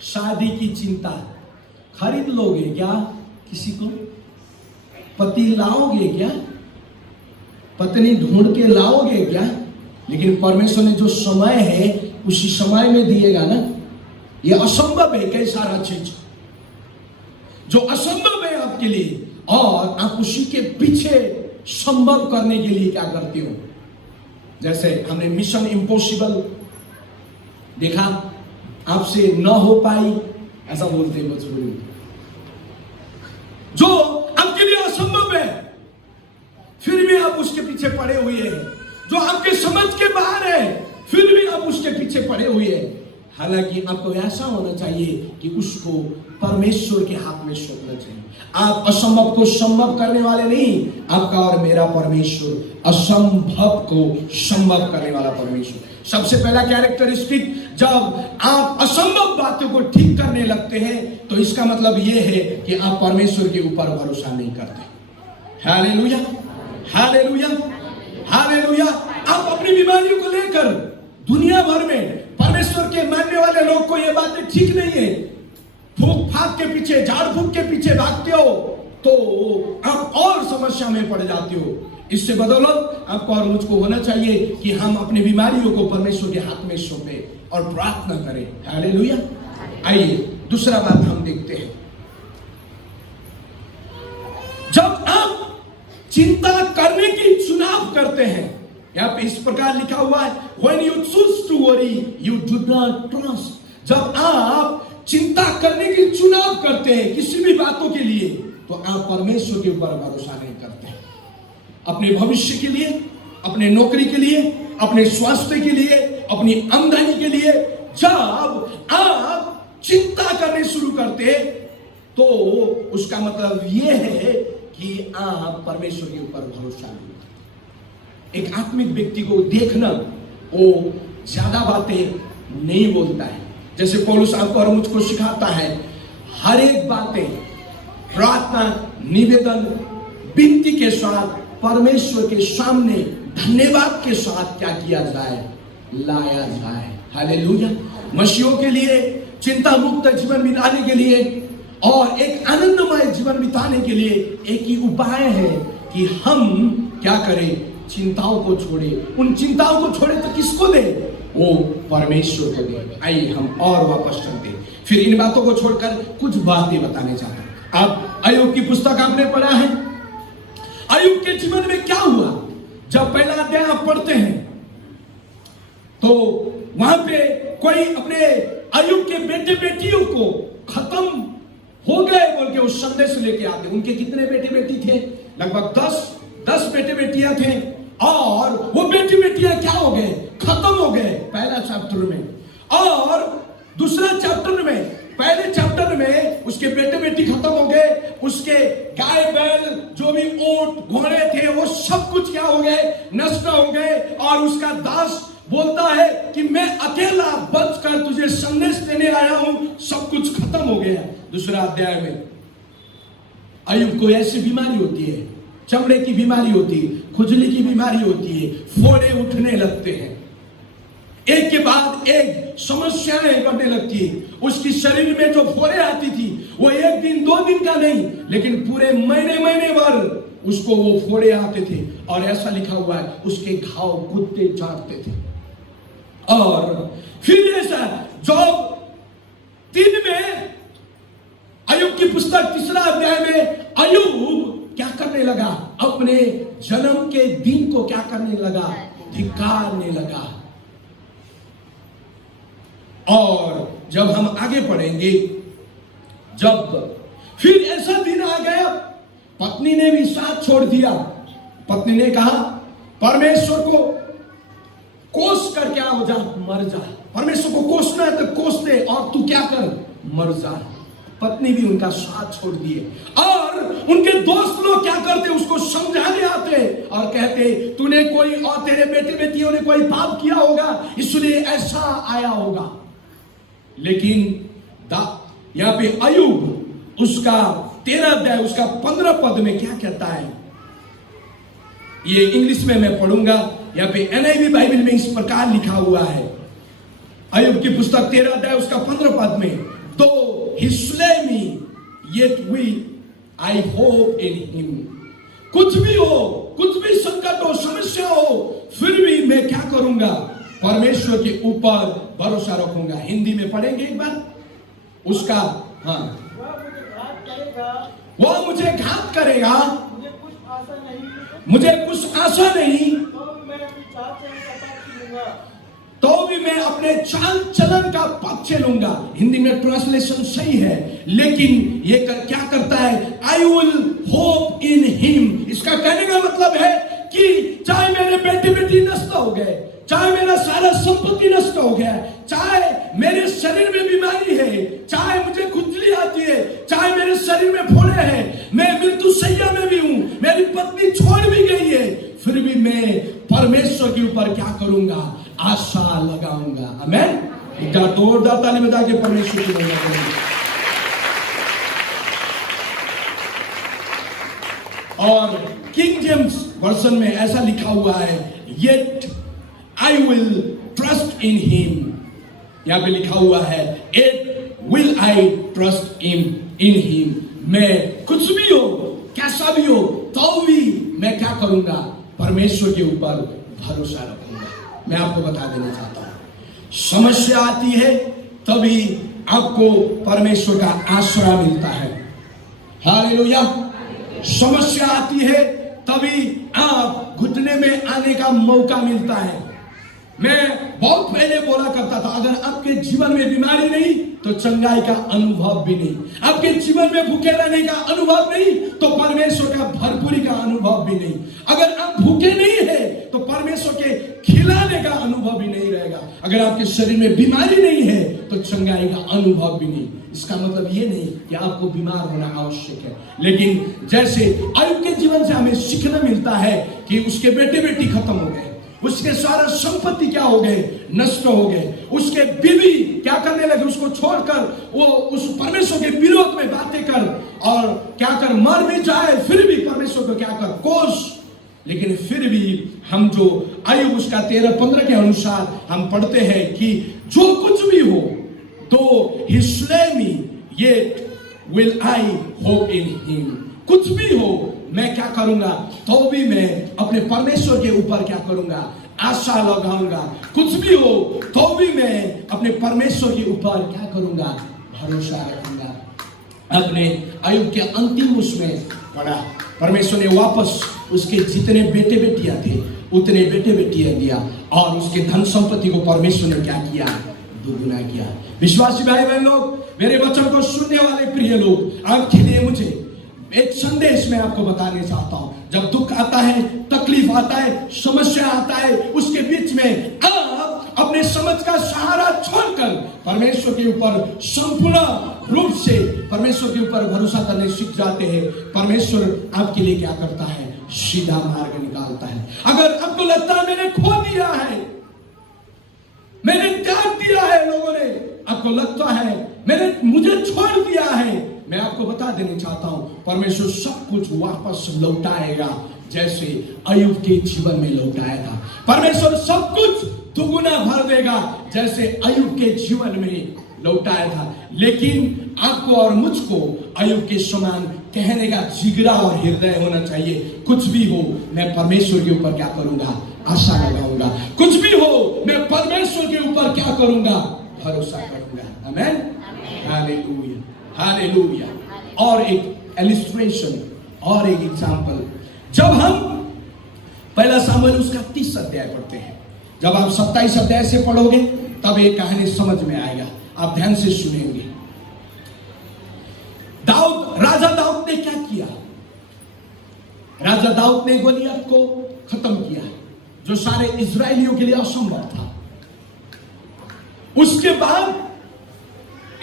शादी की चिंता, खरीद लोगे क्या किसी को? पति लाओगे क्या? पत्नी ढूंढ के लाओगे क्या? लेकिन परमेश्वर ने जो समय है उसी समय में दिएगा ना। ये असंभव है कई सारा चीज जो असंभव है आपके लिए, और आप उसी के पीछे संभव करने के लिए क्या करते हो? जैसे हमने मिशन इम्पॉसिबल देखा, आपसे न हो पाई ऐसा बोलते हैं भोजपुरी में, जो आपके लिए असंभव है फिर भी आप उसके पीछे पड़े हुए हैं, जो आपके समझ के बाहर है फिर भी आप उसके पीछे पड़े हुए हैं। हालांकि आपको ऐसा होना चाहिए कि उसको परमेश्वर के हाथ में सौंपना चाहिए। आप असंभव को संभव करने वाले नहीं, आपका और मेरा परमेश्वर असंभव को संभव करने वाला परमेश्वर। सबसे पहला कैरेक्टरिस्टिक, जब आप असंभव बातों को ठीक करने लगते हैं तो इसका मतलब यह है कि आप परमेश्वर के ऊपर भरोसा नहीं करते। Hallelujah, hallelujah, hallelujah. आप अपनी बीमारियों को लेकर दुनिया भर में परमेश्वर के मानने वाले लोग को यह बातें ठीक नहीं है, फूक फाक के पीछे, झाड़ फूक के पीछे भागते हो तो आप और समस्या में पड़ जाते हो। इससे बदौलत आपको और मुझको होना चाहिए कि हम अपनी बीमारियों को परमेश्वर के हाथ में सौंपे और प्रार्थना करें। हालेलुया। आइए दूसरा बात हम देखते हैं, जब आप चिंता करने की चुनाव करते हैं, यहां पे इस प्रकार लिखा हुआ है, when you choose to worry you do not trust। जब आप चिंता करने की चुनाव करते हैं किसी भी बातों के लिए तो आप परमेश्वर के ऊपर भरोसा नहीं करते। अपने भविष्य के लिए, अपने नौकरी के लिए, अपने स्वास्थ्य के लिए, अपनी आमदनी के लिए जब आप चिंता करने शुरू करते तो उसका मतलब यह है कि आप परमेश्वर के ऊपर भरोसा नहीं करते। एक आत्मिक व्यक्ति को देखना, वो ज्यादा बातें नहीं बोलता है। जैसे पौलुस आपको और मुझको सिखाता है, हर एक बातें प्रार्थना, निवेदन, विनती के साथ परमेश्वर के सामने धन्यवाद के साथ क्या किया जाए, लाया जाए। हालेलुया। मसीहों के लिए चिंता मुक्त जीवन बिताने के लिए और एक आनंदमय जीवन बिताने के लिए एक ही उपाय है कि हम क्या करें, चिंताओं को छोड़े। उन चिंताओं को छोड़े तो किसको दे? वो परमेश्वर को दे। आइए हम और वापस चलते हैं, फिर इन बातों को छोड़कर कुछ बातें बताने चाहते हैं। आप अय्यूब की पुस्तक आपने पढ़ा है, अय्यूब के जीवन में क्या हुआ? जब पहला अध्याय आप पढ़ते हैं तो वहां पे कोई अपने अय्यूब के बेटे बेटियों को खत्म हो गए बोल के उस संदेश लेके आते। उनके कितने बेटे बेटी थे? लगभग 10 बेटे बेटियां थे, और वो बेटी बेटियां क्या हो गए? खत्म हो गए पहला चैप्टर में। और दूसरा चैप्टर में, पहले चैप्टर में उसके बेटे बेटी खत्म हो गए, उसके गाय बैल जो भी ऊंट घोड़े थे वो सब कुछ क्या हो गए? नष्ट हो गए। और उसका दास बोलता है कि मैं अकेला बचकर तुझे संदेश देने आया हूं, सब कुछ खत्म हो गया। दूसरा अध्याय में अय्यूब को ऐसी बीमारी होती है, चमड़े की बीमारी होती है, खुजली की बीमारी होती है, फोड़े उठने लगते हैं, एक के बाद एक समस्याएं बढ़ने लगती है। उसकी शरीर में जो फोड़े आती थी वो एक दिन 2 दिन का नहीं, लेकिन पूरे महीने भर उसको वो फोड़े आते थे। और ऐसा लिखा हुआ है उसके घाव कुत्ते चाटते थे। और फिर ऐसा जॉब 3 में अय्यूब की पुस्तक 3 अध्याय में अय्यूब क्या करने लगा? अपने जन्म के दिन को क्या करने लगा? धिक्कारने लगा। और जब हम आगे पढ़ेंगे, जब फिर ऐसा दिन आ गया, पत्नी ने भी साथ छोड़ दिया। पत्नी ने कहा परमेश्वर को कोस कर क्या हो जा, मर जा। परमेश्वर को कोसना है तो कोस दे, और तू क्या कर, मर जा। पत्नी भी उनका साथ छोड़ दिए। और उनके दोस्त लोग क्या करते? उसको समझाने आते और कहते तूने कोई और तेरे बेटे बेटियों ने कोई पाप किया होगा इसलिए ऐसा आया होगा। लेकिन यहां पे अय्यूब उसका 13 अध्याय उसका 15 पद में क्या कहता है, ये इंग्लिश में मैं पढ़ूंगा, यहाँ पे NIV बाइबल में इस प्रकार लिखा हुआ है, अय्यूब की पुस्तक 13 अध्याय उसका 15 पद में, दो he slay me yet will I hope in him। कुछ भी हो, कुछ भी संकट हो, समस्या हो, फिर भी मैं क्या करूंगा, परमेश्वर के ऊपर भरोसा रखूंगा। हिंदी में पढ़ेंगे एक बार उसका। हाँ, वह मुझे घात करेगा, मुझे कुछ आशा नहीं, तो भी मैं अपने चाल चलन का पक्ष लूंगा। हिंदी में ट्रांसलेशन सही है, लेकिन ये क्या करता है, I will hope in him. इसका कहने का मतलब है कि चाहे मेरे बेटे बेटी नष्ट हो गए, चाहे मेरा सारा संपत्ति नष्ट हो गया, चाहे मेरे शरीर में बीमारी है, चाहे मुझे खुजली आती है, चाहे मेरे शरीर में फोड़े हैं, मैं मृत्यु शैया में भी हूं, मेरी पत्नी छोड़ भी गई है, फिर भी मैं परमेश्वर के ऊपर क्या करूंगा, आशा लगाऊंगा। आमेन। एक जोरदार ताली बजा के परमेश्वर की महिमा करेंगे। और किंग जेम्स वर्जन में ऐसा लिखा हुआ है, yet I will trust in him. यहां पे लिखा हुआ है, yet will I trust in him. मैं कुछ भी हो, कैसा भी हो, तो भी मैं क्या करूंगा, परमेश्वर के ऊपर भरोसा रखूंगा। मैं आपको बता देना चाहता हूं, समस्या आती है तभी आपको परमेश्वर का आश्रय मिलता है। हालेलुया। समस्या आती है तभी आप घुटने में आने का मौका मिलता है। मैं बहुत पहले बोला करता था, अगर आपके जीवन में बीमारी नहीं तो चंगाई का अनुभव भी नहीं, आपके जीवन में भूखे रहने का अनुभव नहीं तो परमेश्वर का भरपूरी का अनुभव भी नहीं, अगर आप भूखे नहीं है तो परमेश्वर के खिलाने का अनुभव भी नहीं रहेगा, अगर आपके शरीर में बीमारी नहीं है तो चंगाई का अनुभव भी नहीं। इसका मतलब ये नहीं कि आपको बीमार होना आवश्यक है, लेकिन जैसे अय्यूब के जीवन से हमें सीखना मिलता है कि उसके बेटे बेटी खत्म हो गए, उसके सारा संपत्ति क्या हो गए, नष्ट हो गए, उसके बीवी क्या करने लगे, उसको छोड़कर वो उस परमेश्वर के विरोध में बातें कर और क्या कर, मर भी जाए फिर भी परमेश्वर को क्या कर, कोस। लेकिन फिर भी हम जो अय्यूब उसका 13-15 के अनुसार हम पढ़ते हैं कि जो कुछ भी हो, तो he slay me yet will I hope in him। कुछ भी हो मैं क्या करूंगा, तो भी मैं अपने परमेश्वर के ऊपर क्या करूंगा, आशा लगाऊंगा। कुछ भी हो तो भी मैं अपने परमेश्वर के ऊपर क्या करूंगा, भरोसा रखूंगा। अपने अय्यूब के अंतिम उसमें पढ़ा, परमेश्वर ने वापस उसके जितने बेटे बेटियां थे उतने बेटे बेटियां दिया और उसके धन संपत्ति को परमेश्वर ने क्या किया, दुगुना किया। विश्वासी भाई बहन लोग, मेरे वचन को सुनने वाले प्रिय लोग, आपके लिए मुझे एक संदेश मैं आपको बताने चाहता हूं। जब दुख आता है, तकलीफ आता है, समस्या आता है, उसके बीच में आप अपने समझ का सहारा छोड़कर परमेश्वर के ऊपर संपूर्ण रूप से परमेश्वर के ऊपर भरोसा करने सीख जाते हैं। परमेश्वर आपके लिए क्या करता है, सीधा मार्ग निकालता है। अगर आपको लगता है मैंने खो दिया है, मैंने त्याग दिया है, लोगों ने आपको लगता है मैंने मुझे छोड़ दिया है, मैं आपको बता देना चाहता हूं, परमेश्वर सब कुछ वापस लौटाएगा जैसे अय्यूब के जीवन में लौटाया था। परमेश्वर सब कुछ दुगुना भर देगा जैसे अय्यूब के जीवन में लौटाया था। लेकिन आपको और मुझको अय्यूब के समान कहने का जिगरा और हृदय होना चाहिए। कुछ भी हो मैं परमेश्वर के ऊपर क्या करूंगा, आशा लगाऊंगा। कुछ भी हो मैं परमेश्वर के ऊपर क्या करूंगा, भरोसा करूंगा। आमेन, हालेलुया, हालेलुया। और एक इलस्ट्रेशन और एक एग्जांपल, जब हम पहला सामुएल उसका 30 अध्याय पढ़ते हैं, जब आप 27 अध्याय से पढ़ोगे तब एक कहानी समझ में आएगा, आप ध्यान से सुनेंगे। राजा दाऊद ने क्या किया, राजा दाऊद ने गोलियत को खत्म किया जो सारे इजरायलियों के लिए असंभव था। उसके बाद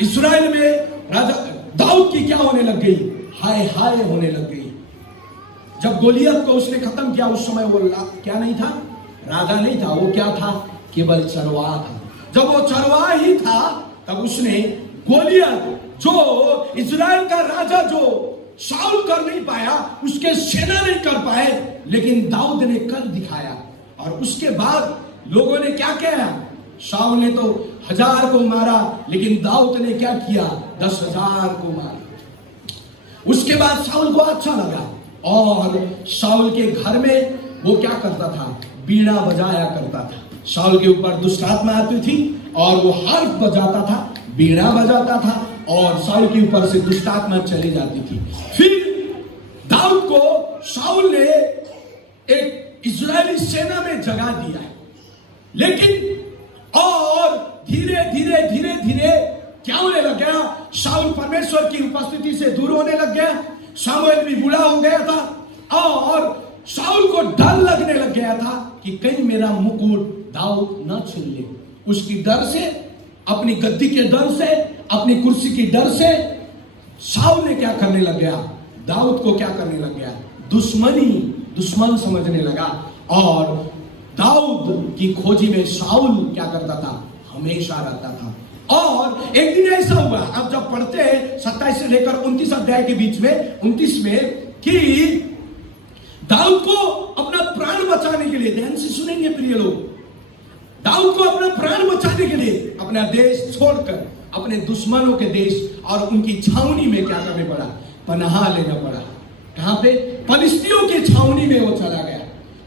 इस्राएल में राजा दाऊद की क्या होने लग गई, हाय हाय होने लग गई। जब गोलियत को उसने खत्म किया उस समय वो क्या नहीं था, राजा नहीं था, वो क्या था, केवल चरवाहा था। जब वो चरवाहा ही था तब उसने गोलियत जो इजराइल का राजा जो शाऊल कर नहीं पाया, उसके सेना नहीं कर पाए, लेकिन दाऊद ने कर दिखाया। और उसके बाद लोगों ने क्या किया? शाऊल ने तो 1000 को मारा, लेकिन दाऊद ने क्या किया? 10,000 को मारा। उसके बाद शाऊल को अच्छा लगा और शाऊल के घर में वो क्या करता था? बीड़ा बजाया करता था। शाऊल के ऊपर दुष्ट आत्मा आती थी और वो हार्प बजाता था, बीड़ा बजाता था और शाऊल के ऊपर से दुष्ट आत्मा चली जाती थी। फिर दाऊद को शाऊल ने एक इजरायली सेना में जगा दिया है, लेकिन और धीरे धीरे धीरे धीरे क्या होने लग गया? शाऊल परमेश्वर की उपस्थिति से दूर होने लग गया। शामुएल भी बूढ़ा हो गया था और शाऊल को डर लगने लग गया था कि कहीं मेरा मुकुट दाऊद न छीन ले। उसकी डर से, अपनी गद्दी के डर से, अपनी कुर्सी की डर से शाऊल ने क्या करने लग गया? दाऊद को क्या करने लग गया? दुश्मन समझने लगा। और दाऊद की खोजी में शाऊल क्या करता था? हमेशा रहता था। और एक दिन ऐसा हुआ, अब जब पढ़ते हैं 27 से लेकर 29 अध्याय के बीच में 29 में, कि दाऊद को अपना प्राण बचाने के लिए, ध्यान से सुनेंगे प्रिय लोग, दाऊद को अपना प्राण बचाने के लिए अपना देश छोड़कर अपने दुश्मनों के देश और उनकी छावनी में क्या करने पड़ा? पनाह लेना पड़ा। कहां पे? फिलिस्तियों की छावनी में वो चला गया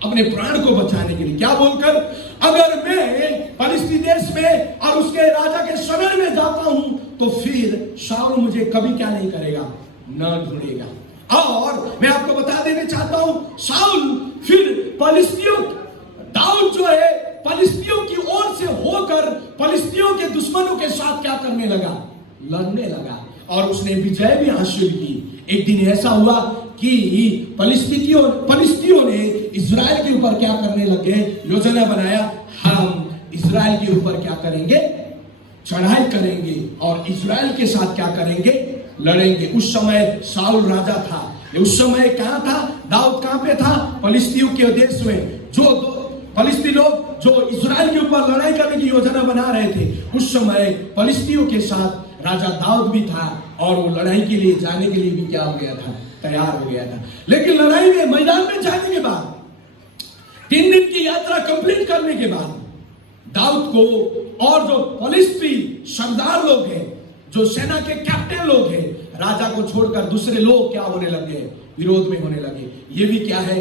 अपने प्राण को बचाने के लिए। क्या बोलकर? अगर मैं फिलिस्ती देश में और उसके राजा के शरण में जाता हूं तो फिर शाऊल मुझे कभी क्या नहीं करेगा? न ढूंढेगा। और मैं आपको बता देना चाहता हूं, शाऊल फिर फिलिस्तियों, दाऊद जो है फिलिस्तियों की ओर से होकर फिलिस्तियों के दुश्मनों के साथ क्या करने लगा? लड़ने लगा और उसने विजय भी हासिल की। एक दिन ऐसा हुआ कि फिलिस्तियों ने इजराइल के ऊपर क्या करने लगे? योजना बनाया, हम इजराइल के ऊपर क्या करेंगे? चढ़ाई करेंगे और इजराइल के साथ क्या करेंगे? लड़ेंगे। उस समय शाऊल राजा था। उस समय कहां था? दाऊद कहां पे था? फिलिस्तियों के देश में। जो फिलिस्ती लोग जो इजराइल के ऊपर लड़ाई करने की योजना बना रहे थे, उस समय फिलिस्तियों के साथ राजा दाऊद भी था और वो लड़ाई के लिए जाने के लिए भी क्या हो गया था? तैयार हो गया था। लेकिन लड़ाई में, मैदान में जाने के बाद, 3 दिन की यात्रा कंप्लीट करने के बाद दाऊद को और जो फिलिस्ती सरदार लोग हैं, जो सेना के कैप्टन लोग हैं, राजा को छोड़कर दूसरे लोग क्या होने लगे? विरोध में होने लगे। ये भी क्या है?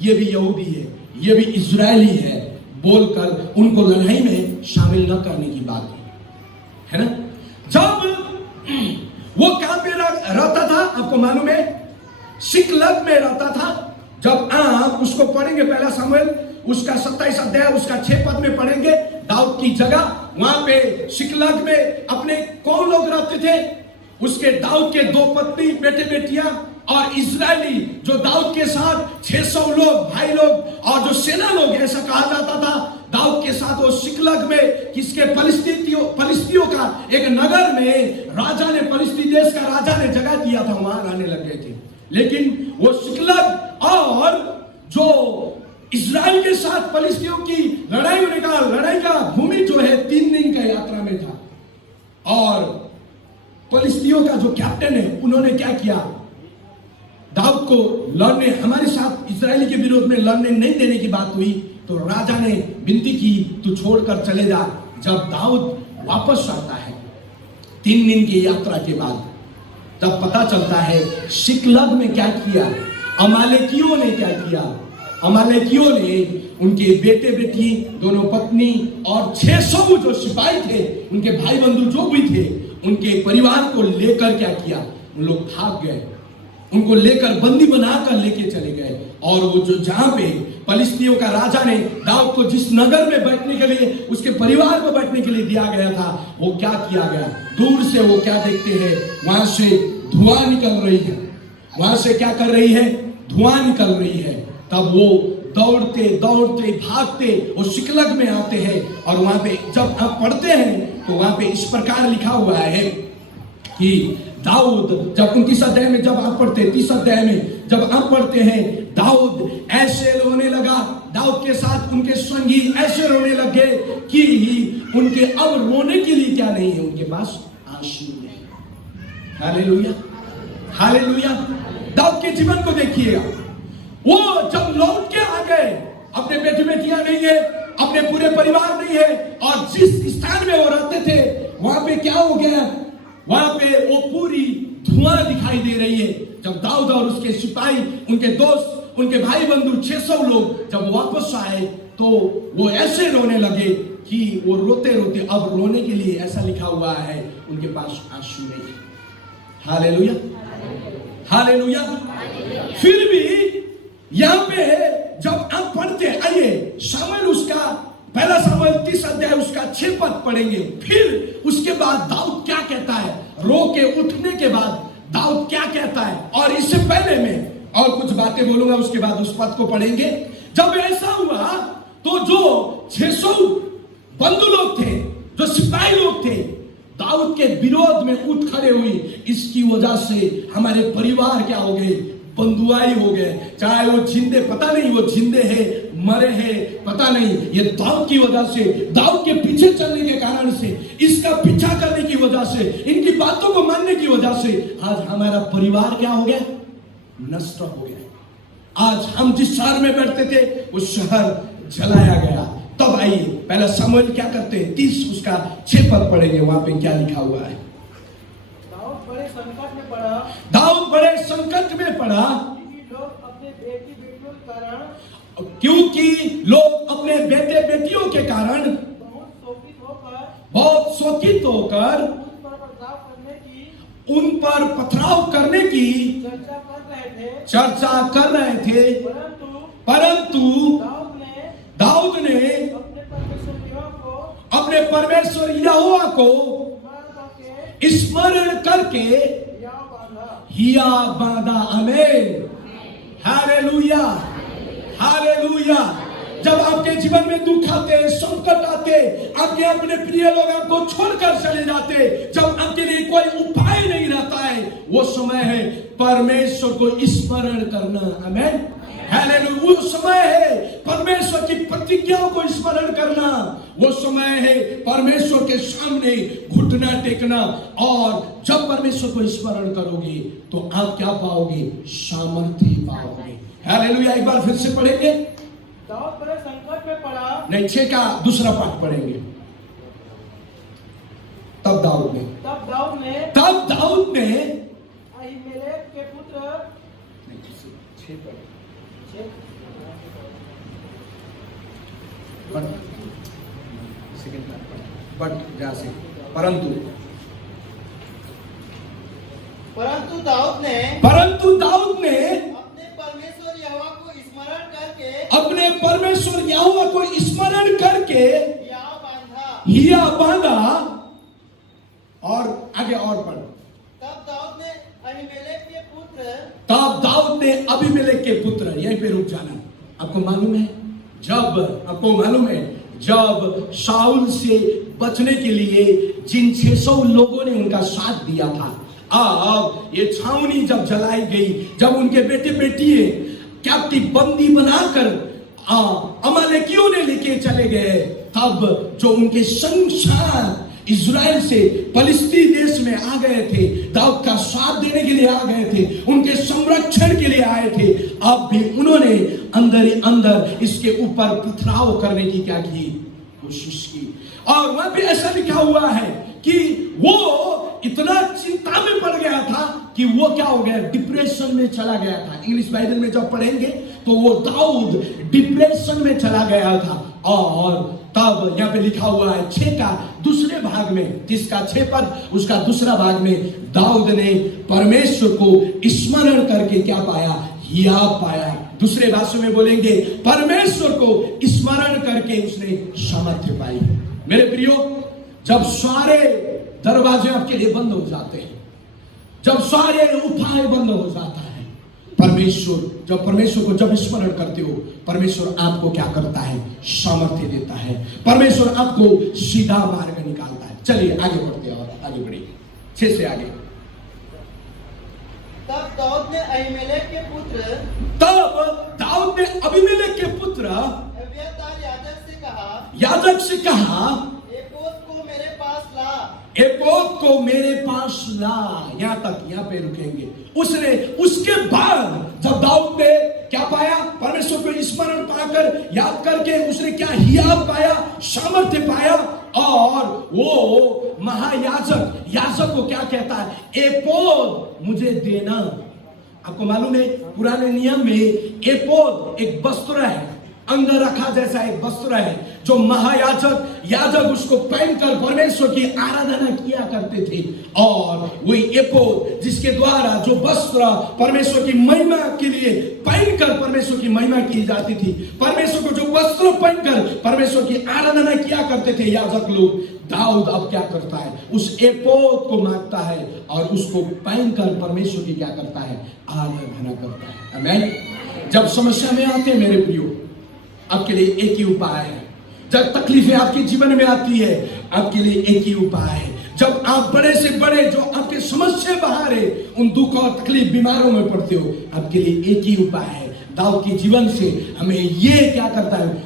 ये भी यहूदी है, ये भी इजरायली है, बोलकर उनको लड़ाई में शामिल न करने की बात है ना। जब वो कहां पे रहता था? आपको मालूम है, सिकलग में रहता था। जब आप उसको पढ़ेंगे, पहला शमूएल उसका 27 अध्याय उसका 6 पद में पढ़ेंगे, दाऊद की जगह वहां पे सिकलग में अपने कौन लोग रहते थे? उसके दाऊद के 2 पत्नी, बेटे बेटियां और इजरायली जो दाऊद के साथ 600 लोग, भाई लोग और जो सेना लोग, ऐसा कहा जाता था दाऊद के साथ वो सिकलग में, किसके? फिलिस्तियों का एक नगर में राजा ने, फिलिस्ती देश का राजा ने जगह दिया था, वहां रहने लग गए थे। लेकिन वो सिकलग और जो इजराइल के साथ फिलिस्तियों की लड़ाई का भूमि जो है 3 दिन का यात्रा में था। और फिलिस्तियों का जो कैप्टन है, उन्होंने क्या किया? दाऊद को लड़ने, हमारे साथ इजरायली के विरोध में लड़ने नहीं देने की बात हुई तो राजा ने विनती की, तू छोड़कर चले जा। जब दाऊद वापस आता है 3 दिन की यात्रा के बाद, तब पता चलता है सिकलग में क्या किया? अमालेकियों ने क्या किया? अमालेकियों ने उनके बेटे बेटी, दोनों पत्नी और 600 जो सिपाही थे, उनके भाई बंधु जो भी थे, उनके परिवार को लेकर क्या किया? उन लोग भाग गए, उनको लेकर बंदी बनाकर लेके चले गए। और वो जो जहां पे फिलिस्तियों का राजा ने दाऊद को जिस नगर में बैठने के लिए, उसके परिवार को बैठने के लिए दिया गया था, वो क्या किया गया? दूर से वो क्या देखते हैं? वहां से धुआं निकल रही है। वहां से क्या कर रही है? धुआं निकल रही है। तब वो दौड़ते दौड़ते भागते वो सिकलग में आते हैं और वहां पे जब आप पढ़ते हैं तो वहां पे इस प्रकार लिखा हुआ है कि दाऊद, जब 29 अध्याय में जब आप पढ़ते, 30 अध्याय में जब आप पढ़ते हैं, दाऊद ऐसे रोने लगा, दाऊद के साथ उनके संगी ऐसे रोने लगे कि उनके अब रोने के लिए क्या नहीं है? उनके पास आंसू नहीं। Hallelujah, hallelujah. दाऊद के जीवन को देखिएगा, वो जब लौट के आ गए अपने बेटे बेटियां नहीं है, अपने पूरे परिवार नहीं है, और जिस स्थान में वो रहते थे वहां पे क्या हो गया, वहां पे वो पूरी धुआं दिखाई दे रही है। जब दाऊद और उसके सिपाही, उनके दोस्त, उनके भाई बंधु 600 लोग जब वापस आए तो वो ऐसे रोने लगे कि वो रोते रोते, अब रोने के लिए ऐसा लिखा हुआ है उनके पास आंसू नहीं है। Hallelujah, hallelujah. फिर भी यहां पे जब आप पढ़ते, आइए शामिल उसका पहला सामुएल 30 अध्याय उसका 6 पद पढ़ेंगे। फिर उसके बाद दाऊद क्या कहता है, रो के उठने के बाद दाऊद क्या कहता है, और इससे पहले मैं और कुछ बातें बोलूंगा, उसके बाद उस पद को पढ़ेंगे। जब ऐसा हुआ तो जो 600 बंधु लोग थे, जो सिपाही लोग थे, दाऊद के विरोध में उठ खड़े हुई। इसकी वजह से हमारे परिवार क्या हो गए, बंधुआई हो गए। चाहे वो जिंदे, पता नहीं वो जिंदे हैं मरे हैं पता नहीं, ये दाऊद की वजह से, दाऊद के पीछे चलने के कारण से, इसका पीछा करने की वजह से, इनकी बातों को मानने की वजह से आज हमारा परिवार क्या हो गया, नष्ट हो गया। आज हम जिस शहर में बैठते थे उस शहर जलाया गया। तब आइए पहला सामुएल क्या करते हैं, 30 उसका 6 पद पढ़ेंगे, वहां पे क्या लिखा हुआ है। दाऊद बड़े संकट में पड़ा, दाऊद बड़े संकट में पड़ा क्योंकि लोग अपने बेटी बेटियों क्योंकि लोग अपने बेटे के कारण बेटियों के कारण बहुत शोकित होकर उन पर पथराव करने की चर्चा कर रहे थे, परंतु दाऊद ने अपने परमेश्वर यहोवा को स्मरण करके हिया बांधा। आमीन, हालेलुया, हालेलुया। जब आपके जीवन में दुख आते, संकट आते, आपके अपने प्रिय लोग आपको छोड़कर चले जाते, जब आपके लिए कोई उपाय नहीं रहता है, वो समय है परमेश्वर को स्मरण करना। आमीन, हालेलुया। वो समय है परमेश्वर की प्रतिज्ञाओं को स्मरण करना, वो समय है परमेश्वर के सामने घुटना टेकना। और जब परमेश्वर को स्मरण करोगे तो आप क्या पाओगे, सामर्थ्य पाओगे। हालेलुया। एक बार फिर से पढ़ेंगे। दाऊद बड़े संकट में पड़ा, नहीं, 6 का दूसरा पाठ पढ़ेंगे। तब दाऊद ने अहीमेलेक के पुत्र, परंतु दाऊद ने अपने परमेश्वर यहोवा को स्मरण करके हिया बांधा। और आगे और पढ़। तब दाऊद ने अहीमेलेक के पुत्र, यहीं पे रुक जाना। आपको मालूम है जब शाऊल से बचने के लिए जिन 600 लोगों ने उनका साथ दिया था, अब ये छावनी जब जलाई गई, जब उनके बेटे बेटियां कैप्टिव बंदी बनाकर अमालेकियों ने लेके चले गए, तब जो उनके संसार इज़राइल से फलिस्ती देश में आ गए थे, दाऊद का साथ देने के लिए आ गए थे, उनके संरक्षण के लिए आए थे, अब भी उन्होंने अंदर ही अंदर इसके ऊपर पथराव करने की क्या की, कोशिश की। और वहां पे ऐसा लिखा हुआ है कि वो इतना चिंता में पड़ गया था कि वो क्या हो गया, डिप्रेशन में चला गया था। इंग्लिश बाइबल में जब पढ़ेंगे तो वो दाऊद डिप्रेशन में चला गया था। और तब यहाँ पे लिखा हुआ है 6 का दूसरे भाग में, 30 का 6 पद उसका दूसरा भाग में, दाऊद ने परमेश्वर को स्मरण करके क्या पाया, हिया पाया। दूसरे भाषा में बोलेंगे परमेश्वर को स्मरण करके उसने सामर्थ्य पाई। मेरे प्रियो, जब सारे दरवाजे आपके लिए बंद हो जाते हैं, जब सारे उपाय बंद हो जाता है, जब परमेश्वर को जब स्मरण करते हो, परमेश्वर आपको क्या करता है, सामर्थ्य देता है। परमेश्वर आपको सीधा मार्ग निकालता है। चलिए आगे बढ़ते हैं और आगे बढ़िए 6 से आगे। तब दाऊद ने अहीमेलेक के पुत्र याजक से कहा, एपोद को मेरे पास ला। एपोद को मेरे पास ला। यहां तक, यहां पे रुकेंगे। उसके बाद जब दाऊद ने क्या पाया, परमेश्वर को स्मरण स्मरण पाकर, याद करके उसने क्या हियाव पाया, सामर्थ्य पाया। और वो महायाजक, याजक को क्या कहता है, एपोद मुझे देना। आपको मालूम है पुराने नियम में एपोद एक वस्त्र है, अंगरखा जैसा एक वस्त्र है, जो महायाजक याजक उसको पहनकर परमेश्वर की आराधना किया करते थे। और वही एपोद जिसके द्वारा, जो वस्त्र परमेश्वर की महिमा के लिए पहनकर परमेश्वर की महिमा की जाती थी, परमेश्वर को जो वस्त्र पहनकर परमेश्वर की आराधना किया करते थे याजक लोग, दाऊद अब क्या करता है, उस एपोद को मांगता है और उसको पहनकर परमेश्वर की क्या करता है, आराधना करता है। आमीन। जब समस्या में आते हैं मेरे प्रियो, आपके लिए एक ही उपाय है। जब तकलीफें आपके जीवन में आती है, आपके लिए एक ही उपाय है। जब आप बड़े से बड़े जो आपके समस्या बाहर है, उन दुख और तकलीफ बीमारों में पड़ते हो, आपके लिए एक ही उपाय है। दाऊद के जीवन से हमें ये क्या करता है,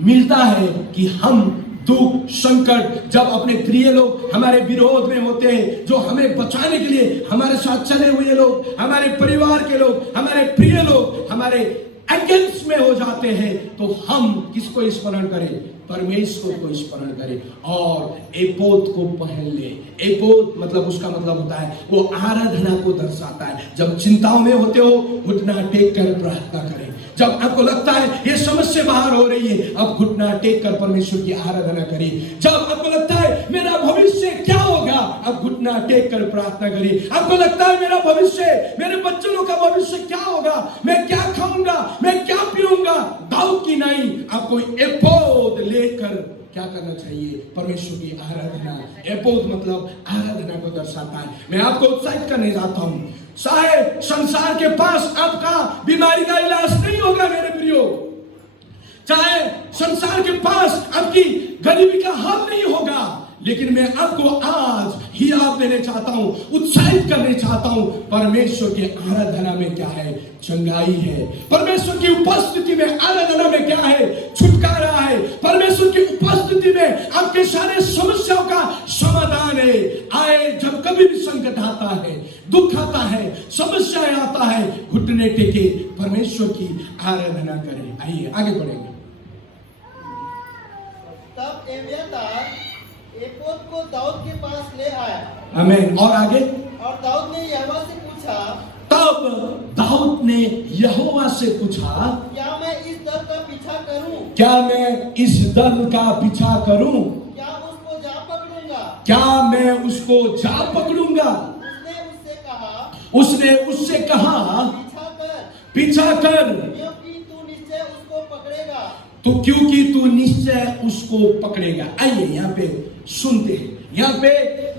मिलता है कि हम दुख संकट, जब अपने प्रिय लोग हमारे विरोध में होते हैं, जो हमें बचाने के लिए हमारे साथ चले हुए लोग, हमारे परिवार के लोग, हमारे प्रिय लोग हमारे अगेंस्ट में हो जाते हैं, तो हम किसको स्मरण करें, परमेश्वर को स्मरण करें और एपोद को पहन ले। एपोद मतलब उसका मतलब होता है वो आराधना को दर्शाता है। जब चिंताओं में होते हो, घुटना टेक कर प्रार्थना करें। जब आपको लगता है ये समस्या बाहर हो रही है, अब घुटना टेक कर परमेश्वर की आराधना करिए। जब आपको लगता है मेरा भविष्य क्या होगा, अब घुटना टेक कर प्रार्थना करिए। आपको लगता है मेरा भविष्य, मेरे बच्चों का भविष्य क्या होगा, मैं क्या खाऊंगा, मैं क्या पीऊंगा, दाऊद की नहीं, आपको एपोद लेकर क्या करना चाहिए, परमेश्वर की आराधना। एपोद मतलब आराधना को दर्शाता है। मैं आपको उत्साहित करने जाता हूं, शायद संसार के पास आपका बीमारी का इलाज नहीं होगा मेरे प्रियो, चाहे संसार के पास आपकी गरीबी का हल नहीं होगा, लेकिन मैं आपको आज हियाव देने चाहता हूं, उत्साहित करने चाहता हूं। परमेश्वर के आराधना में क्या है, चंगाई है। परमेश्वर की उपस्थिति में आराधना में क्या है, छुटकारा है। परमेश्वर की उपस्थिति में आपके सारे समस्याओं का समाधान है। आए जब कभी भी संकट आता है, दुख आता है, समस्याएं आता है, घुटने टेके परमेश्वर की आराधना करें। आइए आगे बढ़ेंगे। तब एब्यातार एपोद को दाऊद के पास ले आया। आमीन। और आगे, और दाऊद ने यहोवा से पूछा, तब दाऊद ने यहोवा से पूछा, क्या मैं इस दल का पीछा करूं? क्या मैं इस दल का पीछा करूं? क्या उसको जा पकड़ूंगा? क्या मैं उसको जा पकड़ूंगा? उसने उससे कहा, पीछा कर, क्योंकि तू निश्चय उसको पकड़ेगा। तो क्योंकि तू निश्चय उसको पकड़ेगा। आइए यहाँ पे सुनते हैं। यहाँ पे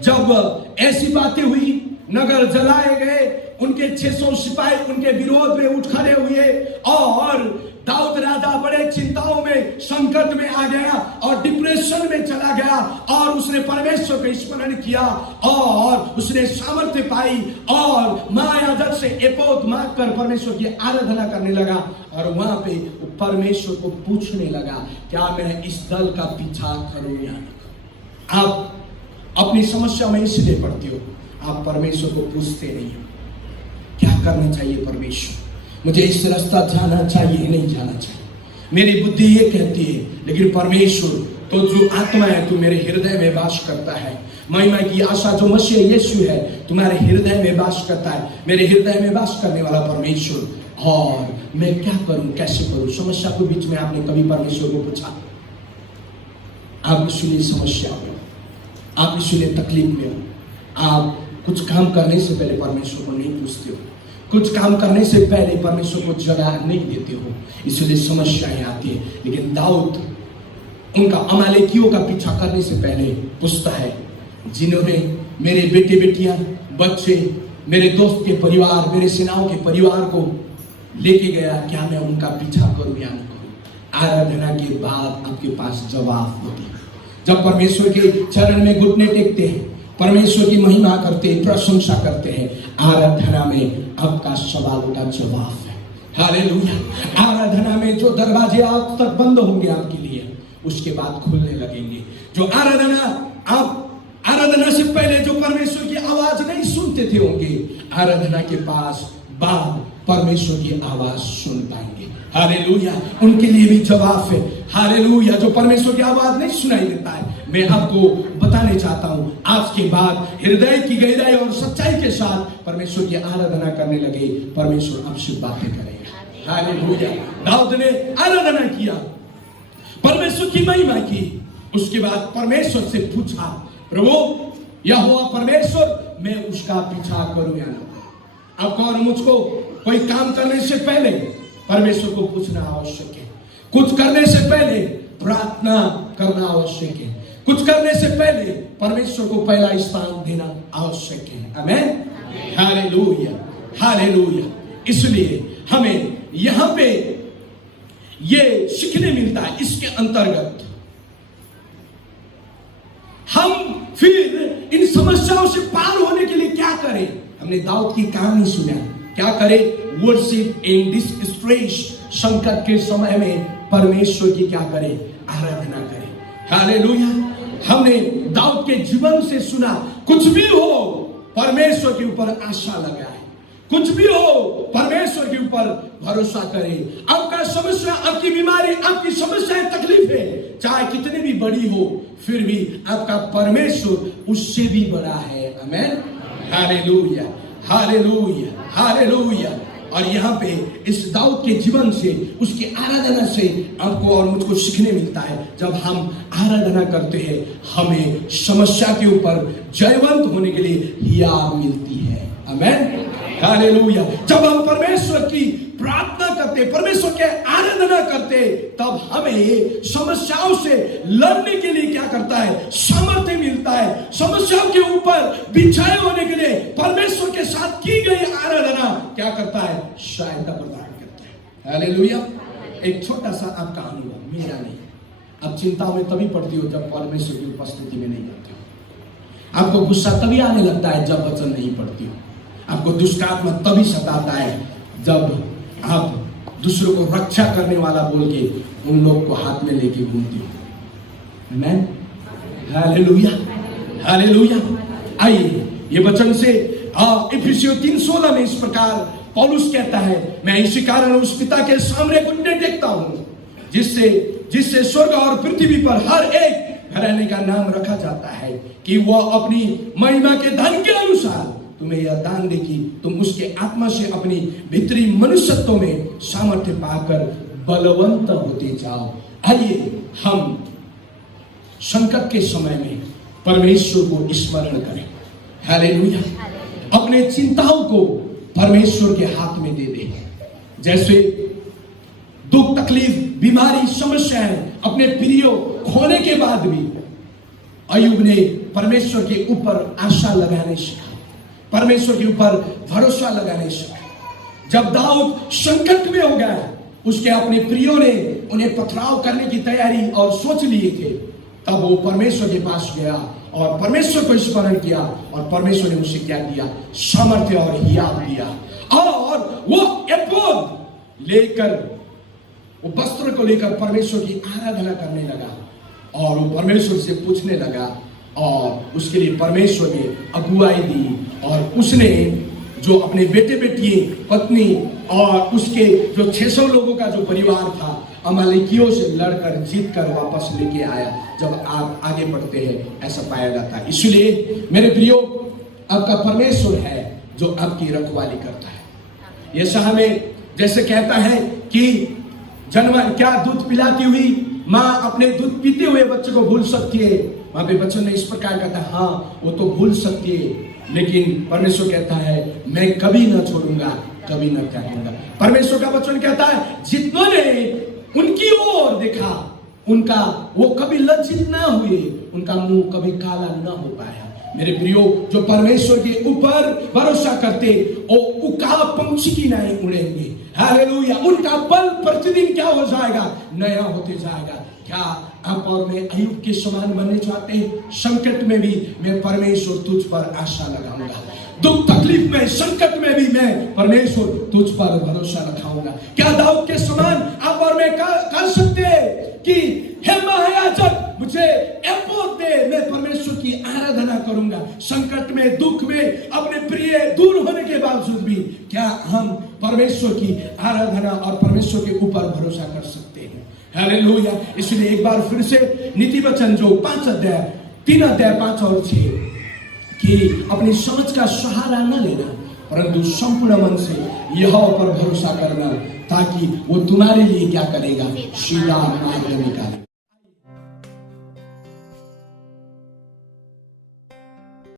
जब ऐसी बातें हुई, नगर जलाए गए, उनके 600 सिपाही उनके विरोध में उठ खड़े हुए और दाऊद राजा बड़े चिंताओं में, संकट में आ गया और डिप्रेशन में चला गया और उसने परमेश्वर का स्मरण किया और उसने सामर्थ्य पाई और महायाजक से एपोद मांग कर परमेश्वर की आराधना करने लगा। और वहां पे परमेश्वर को पूछने लगा, क्या मैं इस दल का पीछा करूं या नहीं? आप अपनी समस्या में इसलिए पड़ते हो, आप परमेश्वर को पूछते नहीं हो क्या करना चाहिए। परमेश्वर, मुझे इस रास्ता जाना चाहिए, नहीं जाना चाहिए, मेरी बुद्धि ये कहती है, लेकिन परमेश्वर तो जो आत्मा है, तू मेरे हृदय में वास करता है। महिमा की आशा जो मसीह यीशु है, तुम्हारे हृदय में वास करता है, मेरे हृदय में वास करने वाला परमेश्वर। और मैं क्या करूं, कैसे करूं? समस्या के बीच में आपने कभी परमेश्वर को पूछा? आप इसलिए समस्या में, आप इसलिए तकलीफ में हो, आप कुछ काम करने से पहले परमेश्वर को नहीं पूछते हो, कुछ काम करने से पहले परमेश्वर को जगह नहीं देते हो, इसलिए समस्याएं आती है। लेकिन दाऊद उनका अमालेकियों का पीछा करने से पहले पूछता है, जिन्होंने मेरे बेटे बेटियां, बच्चे, मेरे दोस्त के परिवार, मेरे सेनाओं के परिवार को लेके गया, क्या मैं उनका पीछा करूं या नहीं करूं? आराधना के बाद आपके पास जवाब होती है। जब परमेश्वर के चरण में घुटने टेकते हैं, परमेश्वर की महिमा करते हैं, प्रशंसा करते हैं, आराधना में आपका सवालों का जवाब है। हालेलुया। आराधना में जो दरवाजे आज तक बंद होंगे आपके लिए, उसके बाद खुलने लगेंगे। जो आराधना, आप आराधना से पहले जो परमेश्वर की आवाज नहीं सुनते थे होंगे, आराधना के पास बाद परमेश्वर की आवाज सुन पाएंगे। हालेलुया। उनके लिए भी जवाब है। हालेलुया। जो परमेश्वर की आवाज नहीं सुनाई देता है, मैं आपको बताने चाहता हूं, आज के बाद हृदय की गहराई और सच्चाई के साथ परमेश्वर की आराधना करने लगे, परमेश्वर आपसे बातें करेगा। हालेलुया। दाऊद ने आराधना किया, परमेश्वर की महिमा की। उसके बाद परमेश्वर से पूछा, प्रभु यहोवा परमेश्वर, मैं उसका पीछा करूं या ना? आपको और मुझको कोई काम करने से पहले परमेश्वर को पूछना आवश्यक है। कुछ करने से पहले प्रार्थना करना आवश्यक है। कुछ करने से पहले परमेश्वर को पहला स्थान देना आवश्यक है। आमेन। हालेलुया। हालेलुया। इसलिए हमें यहां पे ये सीखने मिलता है। इसके अंतर्गत हम फिर इन समस्याओं से पार होने के लिए क्या करें? हमने दाऊद की कहानी सुना, क्या करें? वर्शिप इन दिस स्ट्रेस, संकट के समय में परमेश्वर की क्या करें? आराधना करें। हालेलुया। हमने दाऊद के जीवन से सुना, कुछ भी हो परमेश्वर के ऊपर आशा लगाए, कुछ भी हो परमेश्वर के ऊपर भरोसा करें। आपका समस्या, आपकी बीमारी, आपकी समस्या, तकलीफ है, चाहे कितनी भी बड़ी हो, फिर भी आपका परमेश्वर उससे भी बड़ा है। आमेन। हालेलुया। हालेलुया। हालेलुया। और यहाँ पे इस दाऊद के जीवन से, उसकी आराधना से आपको और मुझको सीखने मिलता है, जब हम आराधना करते हैं हमें समस्या के ऊपर जयवंत होने के लिए हियाव मिलती है। आमेन। हालेलुया। जब हम परमेश्वर की प्रार्थना करते, परमेश्वर के आराधना करते, तब हमें समस्याओं से लड़ने के लिए क्या करता है? सामर्थ्य मिलता है। समस्याओं के ऊपर विजय होने के लिए परमेश्वर के साथ की गई आराधना क्या करता है? सहायता प्रदान करता है। हालेलुया। एक छोटा सा आपका अनुभव, मेरा नहीं। अब चिंताओं में तभी पड़ती हो जब परमेश्वर की उपस्थिति में नहीं जाते हो। आपको गुस्सा तभी आने लगता है जब वचन नहीं पढ़ती हो। आपको दुष्टात्मा तभी सताता है जब आप दूसरों को रक्षा करने वाला बोल के उन लोग को हाथ में लेके घूमती हो। आमेन। हालेलुया। हालेलुया। आइए ये वचन से इफिसियों 3:16 में इस प्रकार पौलुस कहता है, मैं इसी कारण उस पिता के सामने घुटने टेकता हूं जिससे स्वर्ग और पृथ्वी पर हर एक घराने का नाम रखा जाता है, कि वह अपनी महिमा के धन के अनुसार तुम्हें यह दान दे कि तुम उसके आत्मा से अपनी भीतरी मनुष्यत्व में सामर्थ्य पाकर बलवंत होते जाओ। आइए हम संकट के समय में परमेश्वर को स्मरण करें। हालेलुया। अपने चिंताओं को परमेश्वर के हाथ में दे दें। जैसे दुख, तकलीफ, बीमारी, समस्याएं, अपने प्रियो खोने के बाद भी अय्यूब ने परमेश्वर के ऊपर आशा लगाने सीखा, परमेश्वर के ऊपर भरोसा लगाने सीखा। जब दाऊद संकट में हो गया, उसके अपने प्रियो ने उन्हें पथराव करने की तैयारी और सोच लिए थे, तब वो परमेश्वर के पास गया और परमेश्वर को स्मरण किया, और परमेश्वर ने उसे क्या दिया? सामर्थ्य और हियाव दिया। और वो एपोद लेकर, वो वस्त्र को लेकर परमेश्वर की आराधना करने लगा, और वो परमेश्वर से पूछने लगा, और उसके लिए परमेश्वर ने अगुवाई दी। और उसने जो अपने बेटे बेटी, पत्नी और उसके जो 600 लोगों का जो परिवार था, अमालेकियों से लड़कर जीत कर वापस लेके आया। जब आप आगे बढ़ते हैं ऐसा पाया जाता है। इसलिए मेरे प्रियो, आपका परमेश्वर है जो आपकी रखवाली करता है। यह हमें जैसे कहता है कि जानवर क्या दूध पिलाती हुई माँ अपने दूध पीते हुए बच्चे को भूल सकती है? वहां पे बच्चों ने इस प्रकार कहता है, हाँ वो तो भूल सकती है, लेकिन परमेश्वर कहता है मैं कभी ना छोड़ूंगा, कभी ना त्यागूंगा। परमेश्वर का वचन कहता है जितनों ने उनकी ओर देखा, उनका वो कभी लज्जित ना हुए, उनका मुंह कभी काला ना हो पाया। मेरे प्रियो, जो परमेश्वर के ऊपर भरोसा करते, वो उकाब पंछी की नहीं उड़ेंगे। हालेलुया। उनका बल प्रतिदिन क्या हो जाएगा? नया होते जाएगा। क्या आप और मैं अय्यूब के समान बनने चाहते हैं? संकट में भी मैं परमेश्वर तुझ पर आशा लगाऊंगा, दुख तकलीफ में, संकट में भी मैं परमेश्वर तुझ पर भरोसा रखाऊंगा। क्या दाऊद के समान आप और मैं कर सकते हैं कि हे महायाजक मुझे एपोद दे, मैं परमेश्वर की आराधना करूंगा। संकट में, दुख में, अपने प्रिय दूर होने के बावजूद भी क्या हम परमेश्वर की आराधना और परमेश्वर के ऊपर भरोसा कर सकते हैं। हालेलुया। इसलिए एक बार फिर से नीति वचन जो 3 अध्याय 5 और 6 कि अपनी समझ का सहारा न लेना, परंतु संपूर्ण मन से यहोवा पर भरोसा करना, ताकि वो तुम्हारे लिए क्या करेगा, सीधा मार्ग निकालेगा।